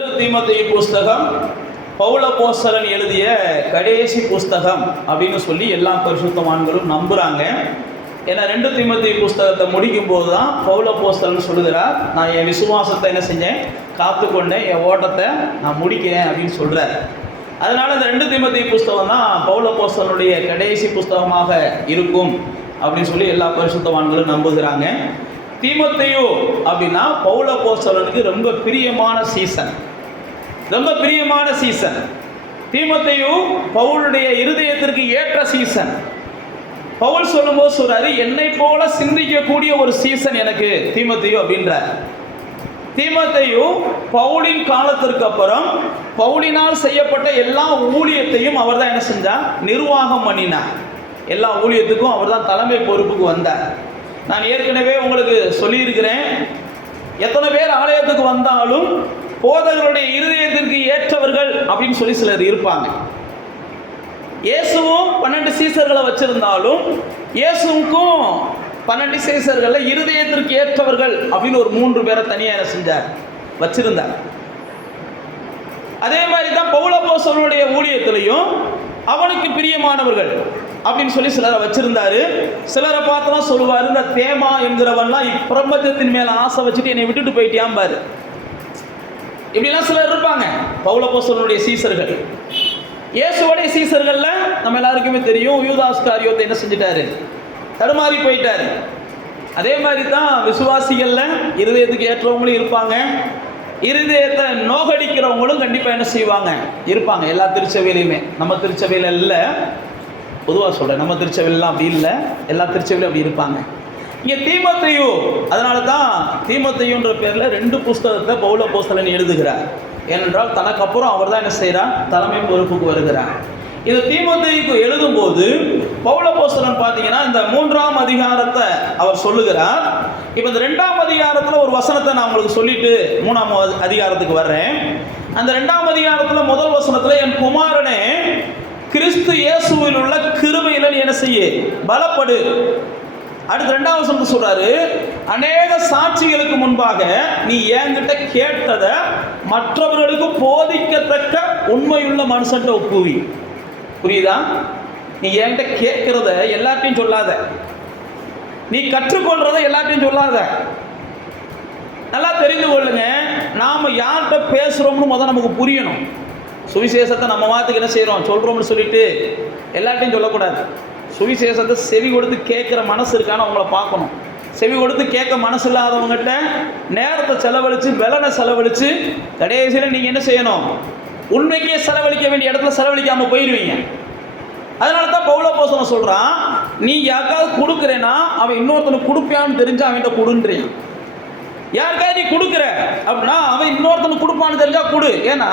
தீமோத்தேயு புஸ்தகம் பவுல் அப்போஸ்தலன் எழுதிய கடைசி புஸ்தகம் அப்படின்னு சொல்லி எல்லா பரிசுத்தவான்களும் நம்புகிறாங்க. ஏன்னா 2 தீமோத்தேயு புஸ்தகத்தை முடிக்கும் போது தான் பவுல் அப்போஸ்தலன் சொல்லுகிறார், நான் என் விசுவாசத்தை என்ன செஞ்சேன், காத்துக்கொண்டேன், என் ஓட்டத்தை நான் முடிக்கிறேன் அப்படின்னு சொல்கிறார். அதனால் இந்த 2 தீமோத்தேயு புஸ்தகம் தான் பவுல் அப்போஸ்தலனுடைய கடைசி புஸ்தகமாக இருக்கும் அப்படின்னு சொல்லி எல்லா பரிசுத்தவான்களும் நம்புகிறாங்க. தீமோத்தேயு அப்படின்னா பவுல் அப்போஸ்தலனுக்கு ரொம்ப பிரியமான சீசன். தீமோத்தேயு பவுலுடைய இருதயத்திற்கு ஏற்ற சீசன். பவுல் சொல்லும்போது சொல்றாரு, என்னை போல சிந்திக்கக்கூடிய ஒரு சீசன் எனக்கு தீமோத்தேயு அப்படின்றார். தீமோத்தேயு பவுலின் காலத்திற்கு அப்புறம் பவுலினால் செய்யப்பட்ட எல்லா ஊழியத்தையும் அவர் தான் என்ன செஞ்சார், நிர்வாகம் பண்ணினார். எல்லா ஊழியத்துக்கும் அவர் தான் தலைமை பொறுப்புக்கு வந்தார். நான் ஏற்கனவே உங்களுக்கு சொல்லியிருக்கிறேன், எத்தனை பேர் ஆலயத்துக்கு வந்தாலும் போதகருடைய இருதயத்திற்கு ஏற்றவர்கள் அப்படின்னு சொல்லி சிலர் இருப்பாங்க. இயேசுவும் 12 சீசர்களை வச்சிருந்தாலும் இயேசுவுக்கும் 12 சீசர்களில் இருதயத்திற்கு ஏற்றவர்கள் அப்படின்னு ஒரு 3 பேரை தனியாக செஞ்சார், வச்சிருந்தார். அதே மாதிரி தான் பவுல் அப்போஸ்தலனுடைய ஊழியத்திலையும் அவனுக்கு பிரியமானவர்கள் அப்படின்னு சொல்லி சிலரை வச்சிருந்தாரு. சிலரை பார்த்தலாம் சொல்லுவார், இந்த தேமா என்கிறவன்லாம் இப்பிரபஞ்சத்தின் மேல ஆசை வச்சுட்டு என்னை விட்டுட்டு போயிட்டியாம் பாரு. இப்படிலாம் சிலர் இருப்பாங்க பவுல் அப்போஸ்தலனுடைய சீசர்கள். இயேசுவோடைய சீசர்கள்ல நம்ம எல்லாருக்குமே தெரியும், யூதாஸ் காரியோத்தை என்ன செஞ்சிட்டாரு, தடுமாறி போயிட்டாரு. அதே மாதிரி தான் விசுவாசிகள்ல இருதயத்துக்கு ஏற்றவங்களும் இருப்பாங்க, இருதயத்தை நோகடிக்கிறவங்களும் கண்டிப்பாக என்ன செய்வாங்க, இருப்பாங்க. எல்லா திருச்சபையிலையுமே, நம்ம திருச்சபையில் இல்லை, பொதுவாக சொல்கிறேன், நம்ம திருச்சபையிலாம் அப்படி இல்லை, எல்லா திருச்சபையிலும் அப்படி இருப்பாங்க. இங்கே தீமோத்தேயு, அதனால தான் தீமோத்தேயுன்ற பேரில் 2 புஸ்தகத்தை பவுல் அப்போஸ்தலன் எழுதுகிறார். ஏனென்றால் தனக்கு அப்புறம் அவர் தான் என்ன செய்கிறார், தலைமை பொறுப்புக்கு வருகிறார். இது தீமோத்தேயுக்கு எழுதும்போது பவுல் அப்போஸ்தலன் பார்த்தீங்கன்னா இந்த 3ஆம் அதிகாரத்தை அவர் சொல்லுகிறார். இப்போ இந்த 2ஆம் அதிகாரத்தில் ஒரு வசனத்தை நான் உங்களுக்கு சொல்லிட்டு 3ஆம் அதிகாரத்துக்கு வர்றேன். அந்த 2ஆம் அதிகாரத்தில் முதல் வசனத்தில், என் குமாரனே கிறிஸ்து இயேசுவில் உள்ள கிருபையில் நீ என்ன செய்ய, பலப்படு. அடுத்து 2ஆம் வசனத்தை சொல்றாரு, அநேக சாட்சிகளுக்கு முன்பாக நீ என்கிட்ட கேட்டதை மற்றவர்களுக்கு போதிக்கத்தக்க உண்மையுள்ள மனுஷன்ட்ட ஒப்புவி. புரியுதா? நீ என்கிட்ட கேட்கிறத எல்லாத்தையும் சொல்லாத, நீ கற்றுக்கொள்றத எல்லாத்தையும் சொல்லாத. நல்லா தெரிந்து கொள்ளுங்க, நாம் யார்கிட்ட பேசுகிறோம்னு முதல் நமக்கு புரியணும். சுவிசேஷத்தை நம்ம வாத்துக்கு என்ன செய்கிறோம், சொல்கிறோம்னு சொல்லிட்டு எல்லாத்தையும் சொல்லக்கூடாது. சுவிசேஷத்தை செவி கொடுத்து கேட்குற மனசு இருக்கான்னு அவங்கள பார்க்கணும். செவி கொடுத்து கேட்க மனசு இல்லாதவங்ககிட்ட நேரத்தை செலவழித்து பலனை செலவழித்து கடைசியில் நீங்கள் என்ன செய்யணும், உண்மைக்கே செலவழிக்க வேண்டிய இடத்துல செலவழிக்காமல் போயிடுவீங்க. அதனால தான் பவுல் அப்போஸ்தலன் சொல்கிறான், நீ யாருக்காவது கொடுக்குறேன்னா அவன் இன்னொருத்தனுக்கு கொடுப்பியான்னு தெரிஞ்சு அவன்கிட்ட கொடுன்றியான். யாருக்காவது நீ கொடுக்குற அப்படின்னா அவன் இன்னொருத்தனுக்கு கொடுப்பான்னு தெரிஞ்சா கொடு. ஏன்னா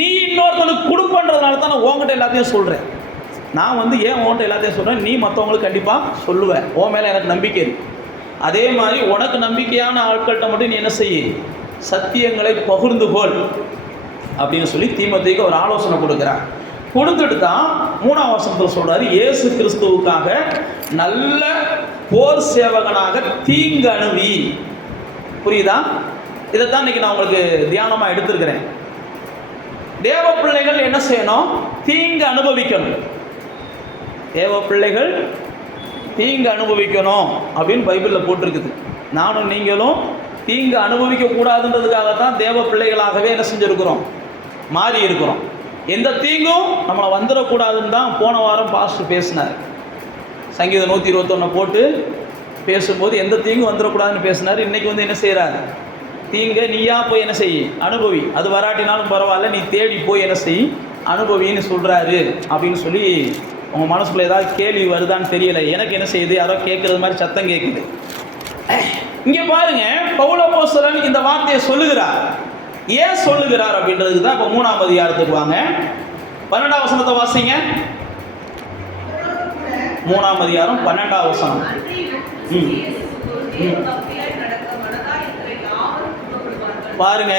நீ இன்னொருத்தனுக்கு கொடுப்பன்றதுனால தான் நான் உங்ககிட்ட எல்லாத்தையும் சொல்கிறேன். நான் ஏன் உன்கிட்ட எல்லாத்தையும் சொல்கிறேன், நீ மற்றவங்களுக்கு கண்டிப்பாக சொல்லுவேன், உன் மேலே எனக்கு நம்பிக்கை இருக்கு. அதே மாதிரி உனக்கு நம்பிக்கையான ஆட்கள்கிட்ட மட்டும் நீ என்ன செய்ய, சத்தியங்களை பகிர்ந்து கொள் அப்படின்னு சொல்லி தீமோத்தேயுக்கு ஒரு ஆலோசனை கொடுக்குறான். கொடுத்துட்டு தான் 3ஆம் வசனத்தில் சொல்கிறாரு, இயேசு கிறிஸ்துவுக்காக நல்ல போர் சேவகனாக தீங்கு அணுவி. புரியுதா? இதைத்தான் இன்னைக்கு நான் உங்களுக்கு தியானமாக எடுத்திருக்கிறேன். தேவ பிள்ளைகள் என்ன செய்யணும், தீங்கு அனுபவிக்கணும். தேவ பிள்ளைகள் தீங்கு அனுபவிக்கணும் அப்படின்னு பைபிளில் போட்டிருக்குது. நானும் நீங்களும் தீங்கு அனுபவிக்க கூடாதுன்றதுக்காகத்தான் தேவ பிள்ளைகளாகவே என்ன செஞ்சுருக்கிறோம், மாறி இருக்கிறோம். எந்த தீங்கும் நம்மளை வந்துடக்கூடாதுன்னு தான் போன வாரம் பாஸ்டர் பேசினார். சங்கீதம் 121 போட்டு பேசும்போது எந்த தீங்கும் வந்துடக்கூடாதுன்னு பேசினார். இன்றைக்கி என்ன செய்கிறார், தீங்க நீயா போய் என்ன செய், அனுபவி, அது வராட்டினாலும் பரவாயில்ல, நீ தேடி போய் என்ன செய், அனுபவின்னு சொல்கிறாரு அப்படின்னு சொல்லி உங்கள் மனசுக்குள்ள ஏதாவது கேள்வி வருதான்னு தெரியல. எனக்கு என்ன செய்யுது, யாரோ கேட்குறது மாதிரி சத்தம் கேட்குது. இங்கே பாருங்க, பவுல் அப்போஸ்தலன் இந்த வார்த்தையை சொல்லுகிறார். ஏன் சொல்லுகிறார் அப்படின்றதுக்கு தான் இப்போ 3ஆம் அதிகாரத்துக்கு வாங்க. 12ஆம் வசனத்தை வாசிங்க. 3ஆம் அதிகாரம் 12ஆம் வசனம். பாருங்க,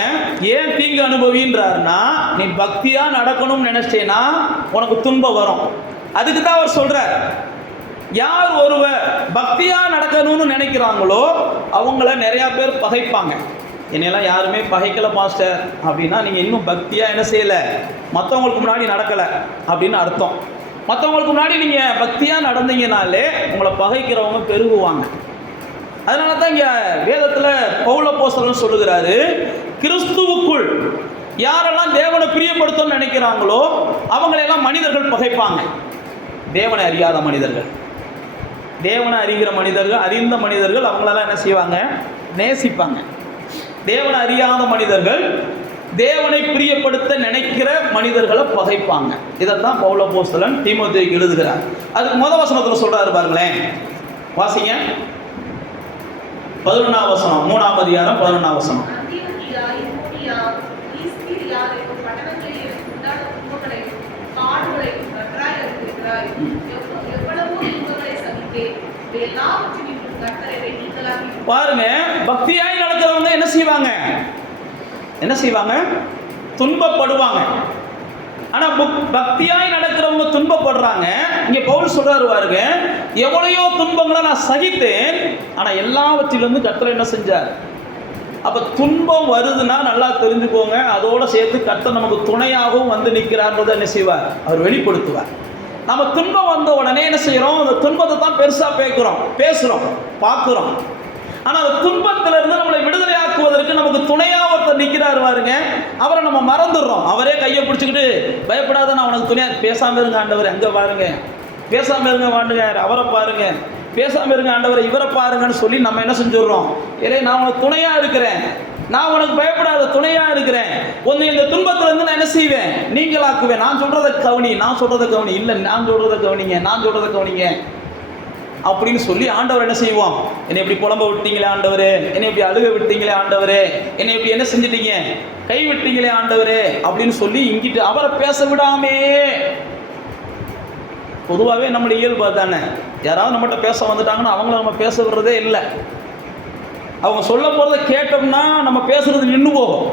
ஏன் தீங்கு அனுபவின்றாருன்னா, நீ பக்தியா நடக்கணும்னு நினைச்சேன்னா உனக்கு துன்பம் வரும். அதுக்கு தான் அவர் சொல்றார், யார் ஒருவர் பக்தியா நடக்கணும்னு நினைக்கிறாங்களோ அவங்கள நிறைய பேர் பகைப்பாங்க. என்னையெல்லாம் யாருமே பகைக்கலை பாஸ்டர் அப்படின்னா நீங்கள் இன்னும் பக்தியாக என்ன செய்யலை, மற்றவங்களுக்கு முன்னாடி நடக்கலை அப்படின்னு அர்த்தம். மற்றவங்களுக்கு முன்னாடி நீங்கள் பக்தியாக நடந்தீங்கனாலே உங்களை பகைக்கிறவங்க பெருகுவாங்க. அதனால தான் இங்கே வேதத்தில் பவுல் அப்போஸ்தலன் சொல்லுகிறாரு, கிறிஸ்துவுக்குள் யாரெல்லாம் தேவனை பிரியப்படுத்தணும்னு நினைக்கிறாங்களோ அவங்களையெல்லாம் மனிதர்கள் பகைப்பாங்க. தேவனை அறியாத மனிதர்கள், தேவனை அறிகிற மனிதர்கள், அறிந்த மனிதர்கள் அவங்களெல்லாம் என்ன செய்வாங்க, நேசிப்பாங்க. தேவனை அறியாத மனிதர்கள் தேவனை பிரியப்படுத்த நினைக்கிற மனிதர்களை பகைப்பாங்க. இதைத்தான் பவுல் அப்போஸ்தலன் தீமோத்தேயுக்கு எழுதுகிறார். அதுக்கு முதல் வசனத்தில் சொல்றாரு பாருங்களேன், வாசிங்க. 11ஆம் வசனம், 3ஆம் அதிகாரம் 11ஆம் வசனம். பாருங்க, பக்தியாய் நடக்கிறவங்க என்ன செய்வாங்க, துன்பப்படுவாங்க. ஆனா பக்தியாய் நடக்கிறவங்க துன்பப்படுறாங்க. இங்க பவுல் சொல்றாரு பாருங்க, எவ்வளையோ துன்பங்களை நான் சகித்தேன், ஆனா எல்லாவற்றிலிருந்து கர்த்தர் என்ன செஞ்சார். அப்ப துன்பம் வருதுன்னா நல்லா தெரிஞ்சுக்கோங்க, அதோட சேர்த்து கர்த்தர் நமக்கு துணையாகவும் வந்து நிற்கிறார்ன்றதை என்ன செய்வார், அவர் வெளிப்படுத்துவார். நம்ம துன்பம் வந்த உடனே என்ன செய்யறோம், அந்த துன்பத்தை தான் பெருசா பேசுறோம், பார்க்கிறோம். ஆனா அந்த துன்பத்திலிருந்து நம்மளை விடுதலை ஆக்குவதற்கு நமக்கு துணையா ஒருத்தர் நிற்கிறாரு பாருங்க, அவரை நம்ம மறந்துடுறோம். அவரே கையை பிடிச்சிக்கிட்டு, பயப்படாத நான் உனக்கு துணையா, பேசாம இருங்க ஆண்டவர், எங்க பாருங்க, பேசாம இருங்க வாண்டுங்க, அவரை பாருங்க, பேசாம இருங்க ஆண்டவரை, இவரை பாருங்கன்னு சொல்லி நம்ம என்ன செஞ்சுடுறோம், இல்லை நான் உனக்கு துணையா இருக்கிறேன், நான் உனக்கு பயப்படாத துணையா இருக்கிறேன், உன்னை இந்த துன்பத்துல இருந்து நான் என்ன செய்வேன், நீங்களாக்குவேன், நான் சொல்றதை கவனி, இல்லை நான் சொல்றதை கவனிங்க அப்படின்னு சொல்லி ஆண்டவர் என்ன செய்வோம், என்னை இப்படி புலம்ப விட்டீங்களே ஆண்டவரே, என்னை இப்படி அழுக விட்டீங்களே ஆண்டவரே, என்னை இப்படி என்ன செஞ்சிட்டீங்க, கை விட்டீங்களே ஆண்டவரே அப்படின்னு சொல்லி இங்கிட்டு அவரை பேச விடாமே. பொதுவாகவே நம்மளுடைய இயல்பு தானே, யாராவது நம்மகிட்ட பேச வந்துட்டாங்கன்னா அவங்கள நம்ம பேச விடுறதே இல்லை. அவங்க சொல்ல போகிறத கேட்டோம்னா நம்ம பேசுறது நின்று போகும்.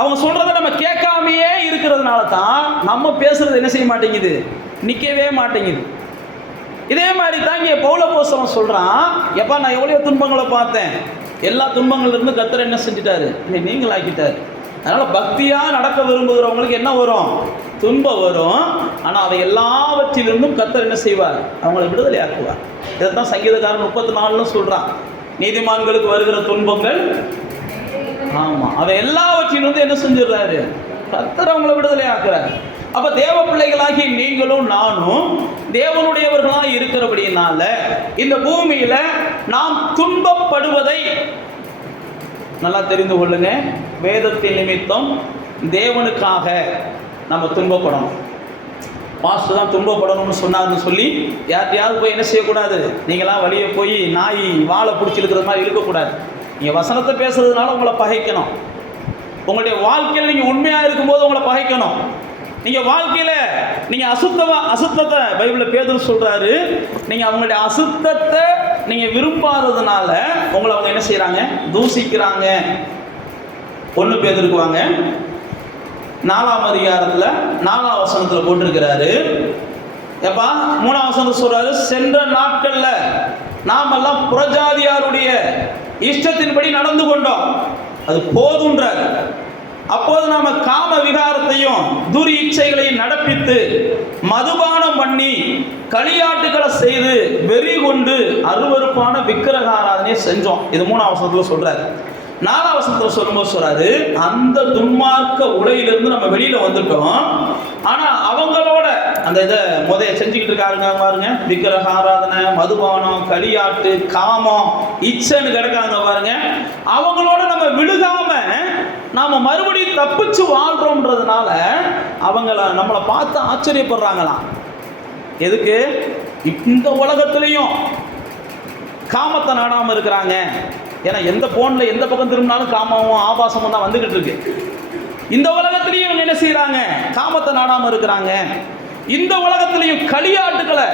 அவங்க சொல்றத நம்ம கேட்காமையே இருக்கிறதுனால தான் நம்ம பேசுறது என்ன செய்ய மாட்டேங்குது, நிற்கவே மாட்டேங்குது. இதே மாதிரி தான் இங்கே பவுல் அப்போஸ்தலன் சொல்றான், எப்பா நான் எவ்வளோ துன்பங்களை பார்த்தேன், எல்லா துன்பங்கள்லேருந்து கர்த்தர் என்ன செஞ்சுட்டாரு, நீங்கள் ஆக்கிட்டாரு. அதனால பக்தியாக நடக்க விரும்புகிறவங்களுக்கு என்ன வரும், துன்பம் வரும். ஆனால் அவை எல்லாவற்றிலிருந்தும் கர்த்தர் என்ன செய்வார், அவங்களை விடுதலை ஆக்குவார். இதைத்தான் சங்கீதக்காரன் 34 சொல்றான், நீதிமான்களுக்கு வருகிற துன்பங்கள், ஆமா, அதை எல்லாவற்றிலிருந்து என்ன செஞ்சிடறாரு, கர்த்தர் அவங்களை விடுதலை ஆக்குறாரு. அப்ப தேவ பிள்ளைகளாகி நீங்களும் நானும் தேவனுடையவர்களாக இருக்கிறபடியினால இந்த பூமியில நாம் துன்பப்படுவதை நல்லா தெரிந்து கொள்ளுங்க. வேதத்தின் நிமித்தம் தேவனுக்காக நம்ம துன்பப்படணும். பாஸ்டர் தான் துன்பப்படணும்னு சொன்னார்னு சொல்லி யார்ட்டையாவது போய் என்ன செய்யக்கூடாது, நீங்களாம் வழியே போய் நாய் வாழை பிடிச்சிருக்கிற மாதிரி இருக்கக்கூடாது. நீங்கள் வசனத்தை பேசுறதுனால உங்களை பகைக்கணும். உங்களுடைய வாழ்க்கையில் நீங்கள் உண்மையாக இருக்கும்போது உங்களை பகைக்கணும். நீங்கள் வாழ்க்கையில் நீங்கள் அசுத்தத்தை பைபிளில் பேதுரு சொல்கிறாரு, நீங்கள் அவங்களுடைய அசுத்தத்தை நீங்கள் விரும்பாததுனால உங்களை அவங்க என்ன செய்கிறாங்க, தூசிக்கிறாங்க. 1 பேதுருக்கு வாங்க, 4ஆம் அதிகாரத்தில் 4ஆம் வசனத்தில் போட்டிருக்கிறாரு. எப்பா 3ஆம் வசனத்தில் சொல்கிறாரு, சென்ற நாட்களில் நாமெல்லாம் புறஜாதியாருடைய இஷ்டத்தின்படி நடந்து கொண்டோம், அது போதுன்றார். அப்போது நாம காம விகாரத்தையும் துரி இச்சைகளையும் நடப்பித்து மதுபானம் பண்ணி களியாட்டுகளை செய்து வெறி கொண்டு அருவருப்பான விக்கிரக ஆராதனையை செஞ்சோம். இது 3ஆம் வசனத்துல சொல்றாரு. 4ஆம் வசனத்துல சொல்லும்போது சொல்றாரு, அந்த துன்மார்க்க உலகிலிருந்து நம்ம வெளியில வந்துட்டோம். ஆனா அவங்களோட அந்த இதை செஞ்சுக்கிட்டு இருக்காருங்க பாருங்க, விக்கிரக ஆராதனை, மதுபானம், களியாட்டு, காமம், இச்சைன்னு கிடக்காங்க பாருங்க. அவங்களோட நம்ம விழுகாம நாம மறுபடியும் தப்பிச்சு வாழ்றோம்ன்றதுனால நம்மளை பார்த்து ஆச்சரியப்படுறாங்களாம். எதுக்கு, இந்த உலகத்திலையும் காமத்தை நாடாம இருக்கிறாங்க. ஏன்னா எந்த போன்ல எந்த பக்கம் திரும்பினாலும் காமமும் ஆபாசமும் தான் வந்துகிட்டு இருக்கு. இந்த உலகத்திலையும் இவங்க என்ன செய்யறாங்க, காமத்தை நாடாம இருக்கிறாங்க. இந்த உலகத்திலையும் களியாட்டுகளை,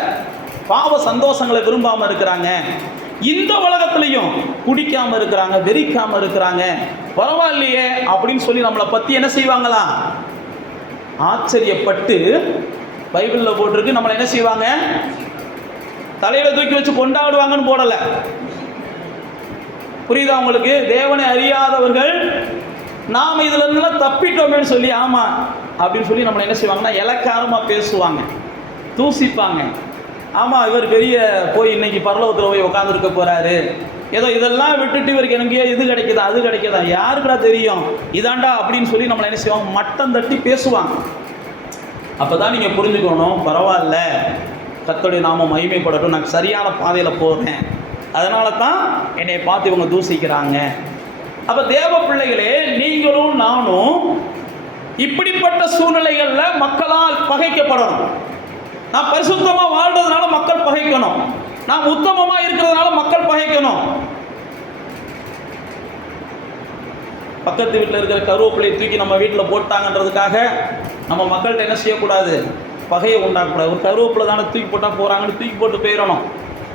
பாவ சந்தோஷங்களை விரும்பாம இருக்கிறாங்க. இந்த உலகத்திலையும் குடிக்காம இருக்கிறாங்க, வெறிக்காம இருக்கிறாங்க. பரவாயில்லையே அப்படின்னு சொல்லி நம்மளை பத்தி என்ன செய்வாங்களாம், ஆச்சரியப்பட்டு பைபிள்ல போட்டிருக்கு. நம்மளை என்ன செய்வாங்க, தலையில தூக்கி வச்சு கொண்டாடுவாங்கன்னு போடல. புரியுதா உங்களுக்கு? தேவனை அறியாதவர்கள் நாம் இதுல இருந்தெல்லாம் தப்பிட்டோமேன்னு சொல்லி ஆமா அப்படின்னு சொல்லி நம்மளை என்ன செய்வாங்கன்னா இலக்காரமாக பேசுவாங்க, தூசிப்பாங்க. ஆமாம், இவர் பெரிய போய் இன்னைக்கு பரலோகத்தில் போய் உட்காந்துருக்க போகிறாரு, ஏதோ இதெல்லாம் விட்டுட்டு இவருக்கு எனக்கு இது கிடைக்குதா அது கிடைக்குதா யாருக்குடா தெரியும் இதாண்டா அப்படின்னு சொல்லி நம்மளை என்ன செய்வாங்க, மட்டம் தட்டி பேசுவாங்க. அப்போ தான் நீங்கள் புரிஞ்சுக்கணும், பரவாயில்ல, கர்த்தருடைய நாமம் மகிமைப்படட்டும், நான் சரியான பாதையில் போகிறேன், அதனால தான் என்னை பார்த்து இவங்க தூசிக்கிறாங்க. அப்போ தேவ பிள்ளைகளே, நீங்களும் நானும் இப்படிப்பட்ட சூழ்நிலைகளில் மக்களால் பகைக்கப்படணும். நான் பரிசுத்தமாக வாழ்றதுனால மக்கள் பகைக்கணும், நாம் உத்தமமாக இருக்கிறதுனால மக்கள் பகைக்கணும். பக்கத்து வீட்டில் இருக்கிற கருவேப்பிலையை தூக்கி நம்ம வீட்டில் போட்டாங்கன்றதுக்காக நம்ம மக்கள்கிட்ட என்ன செய்யக்கூடாது, பகையை உண்டாக்கக்கூடாது. ஒரு கருவேப்பிலை தானே தூக்கி போட்டால் போகிறாங்கன்னு தூக்கி போட்டு போயிடணும்.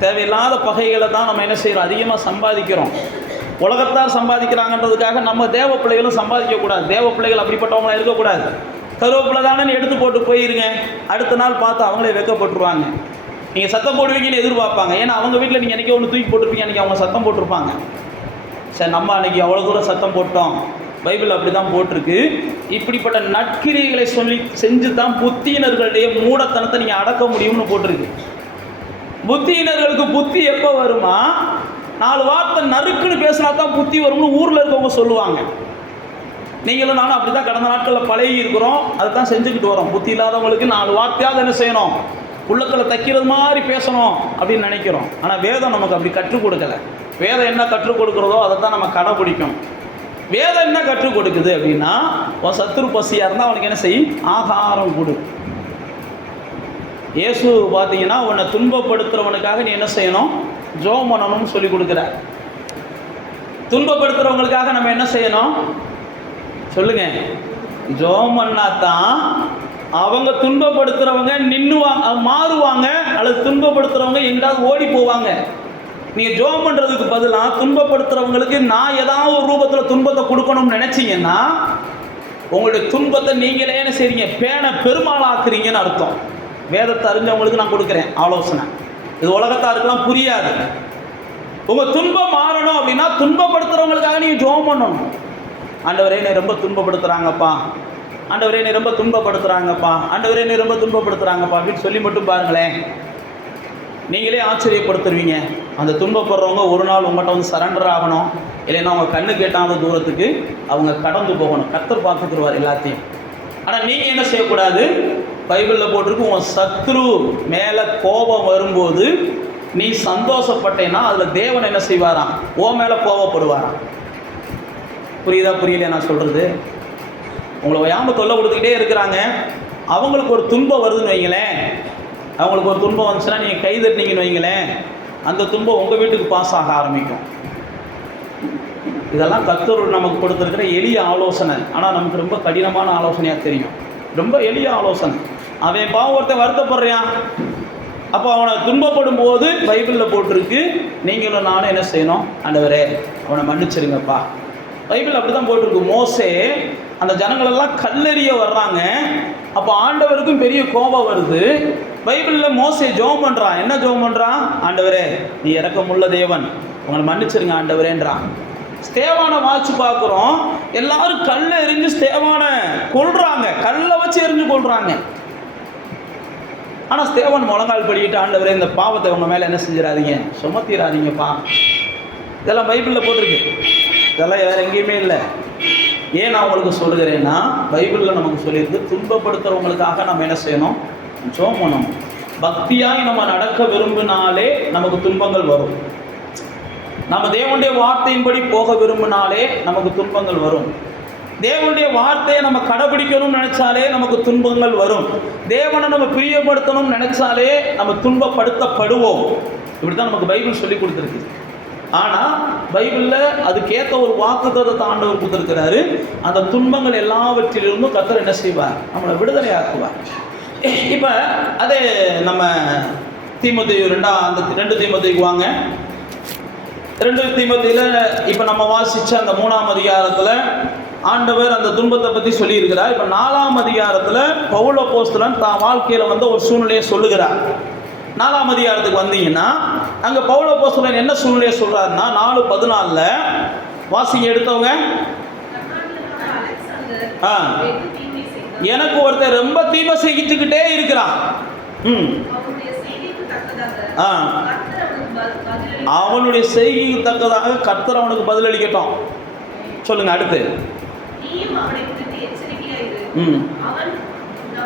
தேவையில்லாத பகைகளை தான் நம்ம என்ன செய்கிறோம், அதிகமாக சம்பாதிக்கிறோம். உலகத்தார் சம்பாதிக்கிறாங்கன்றதுக்காக நம்ம தேவ பிள்ளைகளும் சம்பாதிக்கக்கூடாது. தேவ பிள்ளைகள் அப்படிப்பட்டவங்களாம் இருக்கக்கூடாது. கருவேப்பிலை தானே எடுத்து போட்டு போயிருங்க, அடுத்த நாள் பார்த்து அவங்களே வெக்கப்பட்டுருவாங்க. நீங்கள் சத்தம் போடுவீங்கன்னு எதிர்பார்ப்பாங்க. ஏன்னா அவங்க வீட்டில் நீங்கள் அன்றைக்கி ஒன்று தூக்கி போட்டிருப்பீங்க, அன்றைக்கி அவங்க சத்தம் போட்டிருப்பாங்க. சரி, நம்ம அன்றைக்கி அவ்வளோ தூரம் சத்தம் போட்டோம், பைபிள் அப்படி தான் போட்டிருக்கு. இப்படிப்பட்ட நற்கிரியைகளை சொல்லி செஞ்சு தான் புத்தியினர்களுடைய மூடத்தனத்தை நீங்கள் அடக்க முடியும்னு போட்டிருக்கு. புத்தியினர்களுக்கு புத்தி எப்போ வருமா, 4 வார்த்தை நறுக்குன்னு பேசினா தான் புத்தி வரும்னு ஊரில் இருக்கவங்க சொல்லுவாங்க. நீங்களும் நானும் அப்படி தான் கடந்த நாட்களில் பழகி இருக்கிறோம், அதை தான் செஞ்சுக்கிட்டு வரோம். புத்தி இல்லாதவங்களுக்கு 4 வார்த்தையாவது என்ன செய்யணும், உள்ளத்தில் தைக்கிறது மாதிரி பேசணும் அப்படின்னு நினைக்கிறோம். ஆனால் வேதம் நமக்கு அப்படி கற்றுக் கொடுக்கலை. வேதம் என்ன கற்றுக் கொடுக்குறதோ அதை தான் நம்ம கடைபிடிக்கணும். வேதம் என்ன கற்றுக் கொடுக்குது அப்படின்னா, உன் சத்துரு பசியாக இருந்தால் அவனுக்கு என்ன செய்யும், ஆகாரம் கொடு. இயேசு பார்த்தீங்கன்னா, உன்னை துன்பப்படுத்துகிறவனுக்காக நீ என்ன செய்யணும், ஜெபம் பண்ணணும்னு சொல்லி கொடுக்குறார். துன்பப்படுத்துகிறவங்களுக்காக நம்ம என்ன செய்யணும் சொல்லுங்க, ஜெபம் பண்ணா தான் அவங்க துன்பப்படுத்துகிறவங்க நின்றுவாங்க, மாறுவாங்க, அல்லது துன்பப்படுத்துகிறவங்க எங்காவது ஓடி போவாங்க. நீங்கள் ஜெபம் பண்ணுறதுக்கு பதிலாக துன்பப்படுத்துகிறவங்களுக்கு நான் ஏதாவது ஒரு ரூபத்தில் துன்பத்தை கொடுக்கணும்னு நினச்சிங்கன்னா உங்களுடைய துன்பத்தை நீங்களே என்ன செய்றீங்க, பெருமாளாக்குறீங்கன்னு அர்த்தம். வேதத்தை அறிஞ்சவங்களுக்கு நான் கொடுக்குறேன் ஆலோசனை, இது உலகத்தாருக்கெல்லாம் புரியாது. உங்கள் துன்பம் மாறணும் அப்படின்னா துன்பப்படுத்துகிறவங்களுக்காக நீங்கள் ஜெபம் பண்ணணும். ஆண்டவரே என்னை ரொம்ப துன்பப்படுத்துகிறாங்கப்பா, ஆண்டவரே என்னை ரொம்ப துன்பப்படுத்துகிறாங்கப்பா, ஆண்டவரே என்னை ரொம்ப துன்பப்படுத்துகிறாங்கப்பா அப்படின்னு சொல்லி மட்டும் பாருங்களேன், நீங்களே ஆச்சரியப்படுத்துருவீங்க. அந்த துன்பப்படுறவங்க ஒரு நாள் உங்கள்கிட்ட வந்து சரண்டர் ஆகணும், இல்லைன்னா அவங்க கண்ணு கேட்டாத தூரத்துக்கு அவங்க கடந்து போகணும். கர்த்தர் பார்த்துக்குருவார் எல்லாத்தையும். ஆனால் நீங்கள் என்ன செய்யக்கூடாது, பைபிளில் போட்டிருக்கு, உன் சத்ரு மேலே கோபம் வரும்போது நீ சந்தோஷப்பட்டேன்னா அதில் தேவன் என்ன செய்வாராம், ஓ மேலே கோபப்படுவாராம். புரியுதா புரியல நான் சொல்கிறது? உங்களை ஓயாமல் தொல்லை கொடுத்துக்கிட்டே இருக்கிறாங்க, அவங்களுக்கு ஒரு துன்பம் வருதுன்னு வைங்களேன், அவங்களுக்கு ஒரு துன்பம் வந்துச்சுன்னா நீங்கள் கை தட்டினீங்கன்னு வைங்களேன், அந்த துன்பம் உங்கள் வீட்டுக்கு பாஸ் ஆக ஆரம்பிக்கும். இதெல்லாம் கர்த்தர் நமக்கு கொடுத்துருக்கிற எளிய ஆலோசனை. ஆனால் நமக்கு ரொம்ப கடினமான ஆலோசனையாக தெரியும். ரொம்ப எளிய ஆலோசனை. அவன் பாவம் ஒருத்தன் வருத்தப்படுறான், அப்போ அவனை துன்பப்படும் போது பைபிளில் போட்டிருக்கு, நீங்களும் நானும் என்ன செய்யணும், ஆண்டவரே அவனை மன்னிச்சிருங்கப்பா. பைபிள் அப்படி தான் போட்டிருக்கு. மோசே அந்த ஜனங்களெல்லாம் கல்லெறிய வர்றாங்க, அப்போ ஆண்டவருக்கும் பெரிய கோபம் வருது. பைபிளில் மோசே ஜெபம் பண்ணுறான். என்ன ஜெபம் பண்ணுறான், ஆண்டவரே நீ இரக்கமுள்ள தேவன், உங்களை மன்னிச்சிருங்க ஆண்டவரேன்றான். ஸ்தேவானை வாட்சி பார்க்குறோம், எல்லாரும் கல்லை எரிஞ்சு ஸ்தேவானை கொல்றாங்க, கல்லை வச்சு எரிஞ்சு கொள்றாங்க. ஆனால் ஸ்தேவான் முழங்கால் படிக்கிட்டு, ஆண்டவரே இந்த பாவத்தை உங்கள் மேலே என்ன செஞ்சிடாதீங்க, சுமத்திடாதீங்கப்பா. இதெல்லாம் பைபிளில் போட்டிருக்கு, இதெல்லாம் வேறு எங்கேயுமே இல்லை. ஏன் நான் உங்களுக்கு சொல்லுகிறேன்னா, பைபிளில் நமக்கு சொல்லியிருக்கு, துன்பப்படுத்துகிறவங்களுக்காக நம்ம என்ன செய்யணும், ஜெபம் பண்ணணும். பக்தியாய் நம்ம நடக்க விரும்பினாலே நமக்கு துன்பங்கள் வரும். நம்ம தேவனுடைய வார்த்தையின்படி போக விரும்பினாலே நமக்கு துன்பங்கள் வரும். தேவனுடைய வார்த்தையை நம்ம கடைபிடிக்கணும்னு நினைச்சாலே நமக்கு துன்பங்கள் வரும். தேவனை நம்ம பிரியப்படுத்தணும்னு நினைச்சாலே நம்ம துன்பப்படுத்தப்படுவோம். இப்படி தான் நமக்கு பைபிள் சொல்லி கொடுத்துருக்கு. ஆனால் பைபிளில் அதுக்கேற்ற ஒரு வாக்குத்தத்தத்தை ஆண்டவர் கொடுத்துருக்கிறாரு. அந்த துன்பங்கள் எல்லாவற்றிலிருந்தும் கர்த்தர் என்ன செய்வார், நம்மளை விடுதலை ஆக்குவார். இப்போ அதே நம்ம தீமோத்தேயு அந்த 2 தீமோத்தேயுக்கு வாங்க. 2 தீமோத்தேயுல இப்போ நம்ம வாசித்த அந்த 3ஆம் அதிகாரத்தில் ஆண்டவர் அந்த துன்பத்தை பற்றி சொல்லியிருக்கிறார். இப்போ 4ஆம் அதிகாரத்தில் பவுல் அப்போஸ்தலன் தான் வாழ்க்கையில் வந்து ஒரு சூழ்நிலையை சொல்லுகிறார். 4ஆம் அதிகாரத்துக்கு வந்தீங்கன்னா அங்கே பவுல் அப்போஸ்தலன் என்ன சூழ்நிலையை சொல்கிறாருன்னா 4:14 வாசிங்க எடுத்தவங்க. எனக்கு ஒருத்தர் ரொம்ப தீமை செய்கிட்டுக்கிட்டே இருக்கிறான். அவனுடைய செய்கைக்கு தக்கதாக கர்த்தர் அவனுக்கு பதிலளிக்கட்டும். சொல்லுங்க அடுத்து.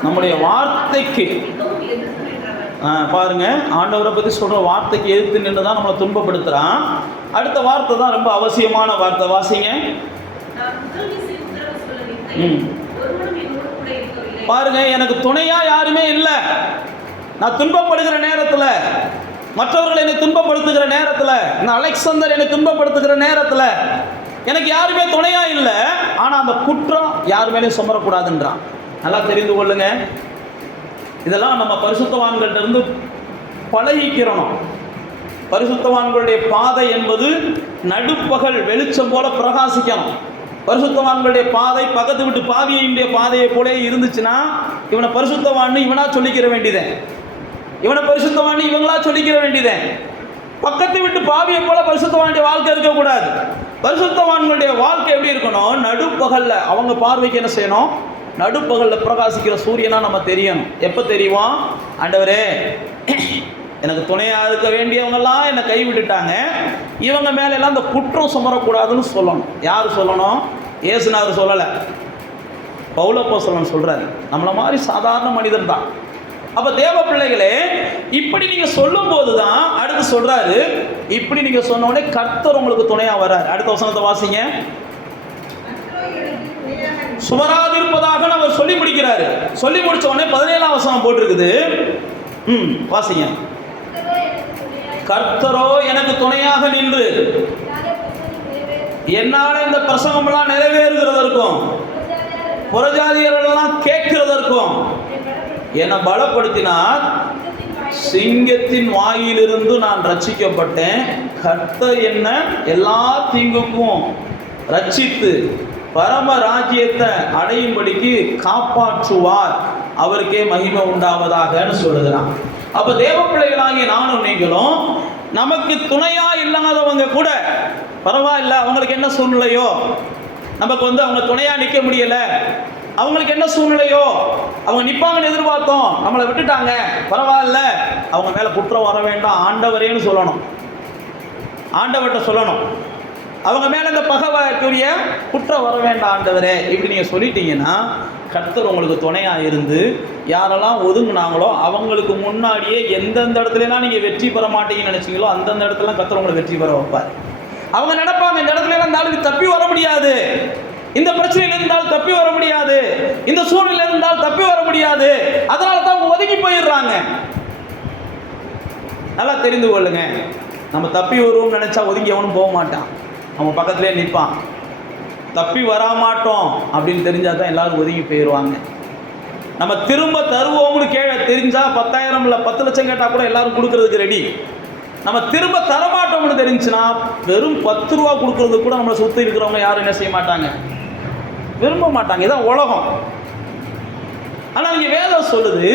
நம்முடைய வார்த்தைக்கு பாருங்க, ஆண்டவரை பற்றி சொல்ற வார்த்தைக்கு எதிர்த்து நின்று தான் நம்மளை துன்பப்படுத்துறான். அடுத்த வார்த்தை தான் ரொம்ப அவசியமான வார்த்தை, வாசிங்க. பாருங்க, எனக்கு துணையா யாருமே இல்லை. நான் துன்பப்படுகிற நேரத்தில், மற்றவர்கள் என்னை துன்பப்படுத்துகிற நேரத்தில், இந்த அலெக்சாந்தர் என்னை துன்பப்படுத்துகிற நேரத்தில் எனக்கு யாருமே துணையா இல்லை. ஆனால் அந்த குற்றம் யார் மேலேயும் சுமரக்கூடாதுன்றான். நல்லா தெரிந்து கொள்ளுங்க. இதெல்லாம் நம்ம பரிசுத்தவான்கள்ட்ட இருந்து பழகிக்கிறோம். பரிசுத்தவான்களுடைய பாதை என்பது நடுப்பகல் வெளிச்சம் போல பிரகாசிக்கணும். பரிசுத்தவான்களுடைய பாதை பக்கத்து விட்டு பாவியுடைய பாதையை போலே இருந்துச்சுன்னா இவனை பரிசுத்தவான்னு இவனா சொல்லிக்கிற வேண்டியதேன், இவனை பரிசுத்தவான்னு இவங்களா சொல்லிக்கிற வேண்டியதேன். பக்கத்து விட்டு பாவியை போல பரிசுத்தவானுடைய வாழ்க்கை இருக்கக்கூடாது. பரிசுத்தவான்களுடைய வாழ்க்கை எப்படி இருக்கணும்? நடுப்பகல்ல அவங்க பார்வைக்கு என்ன செய்யணும்? நடுப்பகலில் பிரகாசிக்கிற சூரியனா நம்ம தெரியணும். எப்போ தெரியும்? ஆண்டவரே, எனக்கு துணையாக இருக்க வேண்டியவங்கெல்லாம் என்னை கைவிட்டுட்டாங்க, இவங்க மேலெல்லாம் இந்த குற்றம் சுமரக்கூடாதுன்னு சொல்லணும். யார் சொல்லணும்? இயேசுநாதர் சொல்லலை, பவுல் அப்போஸ்தலன் சொல்கிறார். நம்மளை மாதிரி சாதாரண மனிதன் தான். அப்போ தேவ பிள்ளைகளே, இப்படி நீங்கள் சொல்லும் போது தான் அடுத்து சொல்கிறாரு, இப்படி நீங்கள் சொன்ன உடனே கர்த்தர் உங்களுக்கு துணையாக வர்றார். அடுத்த வசனத்தை வாசிங்க. சுமராதிருப்பதாக அவர் சொல்லி முடிக்கிறாரு. சொல்லி முடிச்ச உடனே 17ஆம் வசனம் போட்டிருக்குது. வாசிங்க. கர்த்தரோ எனக்கு துணையாக நின்று என்னால இந்த பிரசங்கமெல்லாம் நிறைவேறுகிறதற்கும் புறஜாதியரெல்லாம் கேட்கிறதற்கும் என்னை பலப்படுத்தினார். சிங்கத்தின் வாயிலிருந்து நான் ரட்சிக்கப்பட்டேன். கர்த்தர் என்ன எல்லா தீங்குக்கும் ரட்சித்து பரம ராஜ்யத்தை அடையும்படிக்கு காப்பாற்றுவார், அவருக்கே மகிமை உண்டாவதாகன்னு சொல்லுகிறான். அப்போ தேவ பிள்ளைகளாகிய நானும் நீங்களும் நமக்கு துணையா இல்லாதவங்க கூட பரவாயில்ல, அவங்களுக்கு என்ன சூழ்நிலையோ, நமக்கு அவங்க துணையா நிற்க முடியல, அவங்களுக்கு என்ன சூழ்நிலையோ, அவங்க நிற்பாங்கன்னு எதிர்பார்த்தோம், நம்மளை விட்டுட்டாங்க, பரவாயில்ல, அவங்க மேலே குற்றம் வர வேண்டாம், ஆண்டவரேன்னு சொல்லணும். ஆண்டவர்கிட்ட சொல்லணும், அவங்க மேலே இந்த பகைவருக்குரிய குற்றம் வர வேண்டாம் ஆண்டவரே. இப்படி நீங்கள் சொல்லிட்டீங்கன்னா கர்த்தர் உங்களுக்கு துணையாக இருந்து யாரெல்லாம் ஒதுங்கினாங்களோ அவங்களுக்கு முன்னாடியே எந்தெந்த இடத்துலலாம் நீங்கள் வெற்றி பெற மாட்டீங்கன்னு நினச்சிங்களோ அந்தந்த இடத்துலாம் கர்த்தர் உங்களை வெற்றி பெற வைப்பார். அவங்க நினைப்பாங்க, இந்த இடத்துல இருந்தாலும் தப்பி வர முடியாது, இந்த பிரச்சனையில் இருந்தால் தப்பி வர முடியாது, இந்த சூழ்நிலை இருந்தால் தப்பி வர முடியாது, அதனால தான் அவங்க ஒதுங்கி போயிடுறாங்க. நல்லா தெரிந்து கொள்ளுங்க, நம்ம தப்பி வருவோம்னு நினச்சா ஒதுங்கி எவனும் போக மாட்டான், நம்ம பக்கத்துலேயே நிற்பான். தப்பி வரமாட்டோம் அப்படின்னு தெரிஞ்சால் தான் எல்லோரும் ஒதுங்கி போயிடுவாங்க. நம்ம திரும்ப தருவோம்னு தெரிஞ்சால் 10,000 இல்லை 10 லட்சம் கேட்டால் கூட எல்லோரும் கொடுக்கறதுக்கு ரெடி. நம்ம திரும்ப தரமாட்டோம்னு தெரிஞ்சுன்னா வெறும் 10 ரூபா கொடுக்கறதுக்கு கூட நம்மளை சுற்றி இருக்கிறவங்க யாரும் என்ன செய்ய மாட்டாங்க, விரும்ப மாட்டாங்க. இதான் உலகம். ஆனால் இங்கே வேதம் சொல்லுது,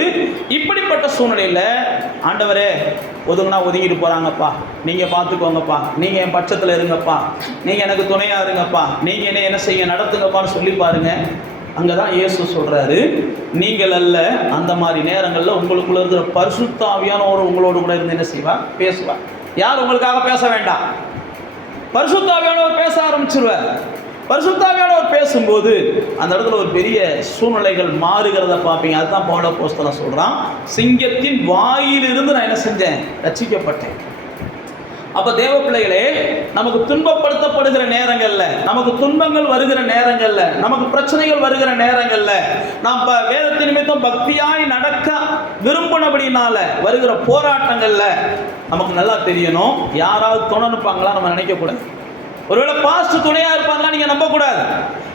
இப்படிப்பட்ட சூழ்நிலையில் ஆண்டவரே ஒதுங்கினா ஒதுங்கிட்டு போகிறாங்கப்பா, நீங்கள் பார்த்துக்கோங்கப்பா, நீங்கள் என் பட்சத்தில் இருங்கப்பா, நீங்கள் எனக்கு துணையாக இருங்கப்பா, நீங்கள் என்ன செய்ய நடத்துங்கப்பான்னு சொல்லி பாருங்க. அங்கே தான் இயேசு சொல்கிறாரு, நீங்கள் அல்ல, அந்த மாதிரி நேரங்களில் உங்களுக்குள்ள இருக்கிற பரிசுத்த ஆவியானவர் உங்களோடு கூட இருந்து என்ன செய்வார், பேசுவார். யார் உங்களுக்காக பேச வேண்டாம், பரிசுத்த ஆவியானவர் பேச ஆரம்பிச்சிருவார். பரிசுத்த ஆவியானவர் பேசும்போது அந்த இடத்துல ஒரு பெரிய சூழ்நிலைகள் மாறுகிறத பார்ப்பீங்க. அதுதான் பவுல் அப்போஸ்தலன் சொல்கிறான், சிங்கத்தின் வாயிலிருந்து நான் என்ன செஞ்சேன், ரட்சிக்கப்பட்டேன். அப்போ தேவ பிள்ளைகளே, நமக்கு துன்பப்படுத்தப்படுகிற நேரங்களில், நமக்கு துன்பங்கள் வருகிற நேரங்களில், நமக்கு பிரச்சனைகள் வருகிற நேரங்களில், நாம் வேதத்தின் நிமித்தம் பக்தியாய் நடக்க விரும்பினபடினால வருகிற போராட்டங்களில் நமக்கு நல்லா தெரியணும், யாராவது துணை நிற்பாங்களா நம்ம நினைக்கக்கூடாது. ஒருவேளை பாஸ்ட் துணையாக இருப்பாங்களா நீங்கள் நம்பக்கூடாது,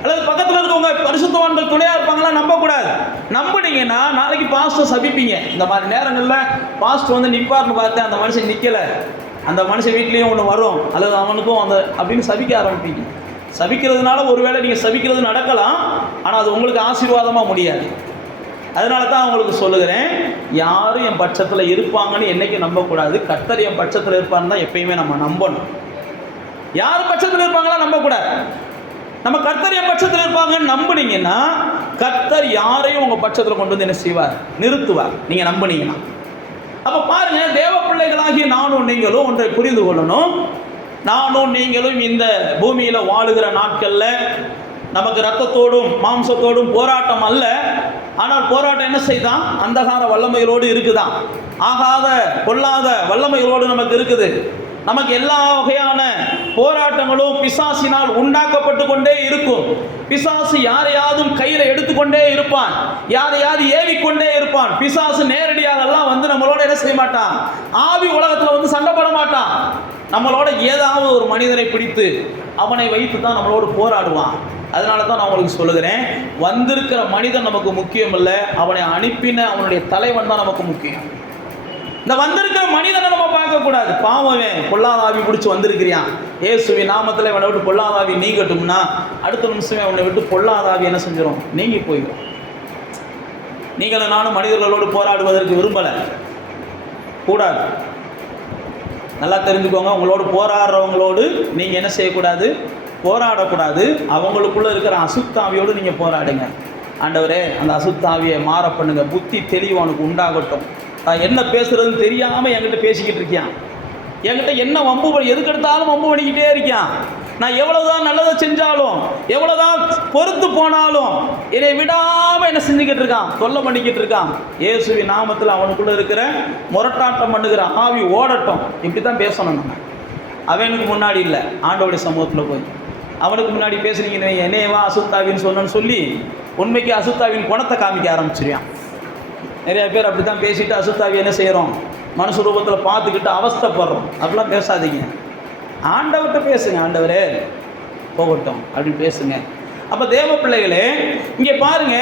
அல்லது பக்கத்தில் இருக்கவங்க பரிசுத்தவான்கள் துணையாக இருப்பாங்களா நம்பக்கூடாது. நம்பினீங்கன்னா நாளைக்கு பாஸ்ட்டை சபிப்பீங்க. இந்த மாதிரி நேரங்களில் பாஸ்ட் நிற்பார்னு பார்த்தேன், அந்த மனுஷன் நிற்கலை, அந்த மனுஷன் வீட்லேயும் ஒன்று வரும், அல்லது அவனுக்கும் அப்படின்னு சபிக்க ஆரம்பிப்பீங்க. சபிக்கிறதுனால ஒருவேளை நீங்கள் சபிக்கிறது நடக்கலாம், ஆனால் அது உங்களுக்கு ஆசீர்வாதமாக முடியாது. அதனால தான் அவங்களுக்கு சொல்லுகிறேன், யாரும் என் பட்சத்தில் இருப்பாங்கன்னு என்னைக்கு நம்பக்கூடாது. கர்த்தர் என் பட்சத்தில் இருப்பான்னு தான் எப்பயுமே நம்ம நம்பணும். யார் பட்சத்தில் இருப்பாங்களா நம்பக்கூடாது. நம்ம கர்த்தர் என் பட்சத்தில் இருப்பாங்கன்னு நம்புனீங்கன்னா கர்த்தர் யாரையும் உங்கள் பட்சத்தில் கொண்டு வந்து என்ன செய்வார், நிறுத்துவார், நீங்கள் நம்புனீங்கன்னா. அப்போ பாருங்க, தேவ பிள்ளைகளாகிய நானும் நீங்களும் ஒன்றை புரிந்து கொள்ளணும். நானும் நீங்களும் இந்த பூமியில் வாழுகிற நாட்களில் நமக்கு ரத்தத்தோடும் மாம்சத்தோடும் போராட்டம் அல்ல. ஆனால் போராட்டம் என்ன செய்தான், அந்தகார வல்லமைகளோடு இருக்குதான். ஆகாத கொள்ளாத வல்லமைகளோடு நமக்கு இருக்குது. நமக்கு எல்லா வகையான போராட்டங்களும் பிசாசினால் உண்டாக்கப்பட்டு கொண்டே இருக்கும். பிசாசு யாரையாவது கையில் எடுத்துக்கொண்டே இருப்பான், யாரையாவது ஏவிக்கொண்டே இருப்பான். பிசாசு நேரடியாக எல்லாம் வந்து நம்மளோட என்ன செய்ய மாட்டான், ஆவி உலகத்தில் வந்து சண்டை போட மாட்டான். நம்மளோட ஏதாவது ஒரு மனிதனை பிடித்து அவனை வைத்து தான் நம்மளோடு போராடுவான். அதனால தான் நான் உங்களுக்கு சொல்லுகிறேன், வந்திருக்கிற மனிதன் நமக்கு முக்கியம் இல்லை, அவனை அனுப்பின அவனுடைய தலைவன் தான் நமக்கு முக்கியம். இந்த வந்திருக்கிற மனிதனை நம்ம பார்க்கக்கூடாது. பாவமே பொல்லாதாவி பிடிச்சி வந்திருக்கிறியான், இயேசுவி நாமத்தில் இவனை விட்டு பொல்லாதாவி நீங்கட்டும்னா அடுத்த நிமிஷமே அவனை விட்டு பொல்லாதாவி என்ன செஞ்சிடும், நீங்கி போயிடும். நீங்களும் நானும் மனிதர்களோடு போராடுவதற்கு விரும்பலை, கூடாது. நல்லா தெரிஞ்சுக்கோங்க, உங்களோடு போராடுறவங்களோடு நீங்கள் என்ன செய்யக்கூடாது, போராடக்கூடாது. அவங்களுக்குள்ளே இருக்கிற அசுத்தாவியோடு நீங்கள் போராடுங்க. ஆண்டவரே, அந்த அசுத்தாவியை மாற பண்ணுங்க, புத்தி தெளிவு அவனுக்கு உண்டாகட்டும். நான் என்ன பேசுறதுன்னு தெரியாமல் என்கிட்ட பேசிக்கிட்டு இருக்கியான், என்கிட்ட என்ன வம்பு எதுக்கு எடுத்தாலும் வம்பு பண்ணிக்கிட்டே இருக்கியான். நான் எவ்வளவுதான் நல்லதை செஞ்சாலும் எவ்வளவுதான் பொறுத்து போனாலும் என்னை விடாமல் என்ன செஞ்சுக்கிட்டு இருக்கான், தொல்லை பண்ணிக்கிட்டு இருக்கான். இயேசுவி நாமத்தில் அவனுக்குள்ளே இருக்கிற முரட்டாட்டம் பண்ணுகிற ஆவி ஓடட்டும். இப்படி தான் பேசணும். நம்ம அவனுக்கு முன்னாடி இல்லை, ஆண்டவருடைய சமூகத்தில் போய் அவனுக்கு முன்னாடி பேசுனீங்கன்னு என்னையவா அசுத்தாவின்னு சொன்னேன்னு சொல்லி உண்மைக்கு அசுத்தாவின் குணத்தை காமிக்க ஆரம்பிச்சிருவான். நிறைய பேர் அப்படி தான் பேசிட்டு அசுத்தாவி என்ன செய்கிறோம், மனுஷ ரூபத்தில் பார்த்துக்கிட்டு அவஸ்தைப்படுறோம். அப்படிலாம் பேசாதீங்க, ஆண்டவர்கிட்ட பேசுங்க. ஆண்டவரே போகட்டும் அப்படின்னு பேசுங்க. அப்போ தேவ பிள்ளைகளே, இங்கே பாருங்க,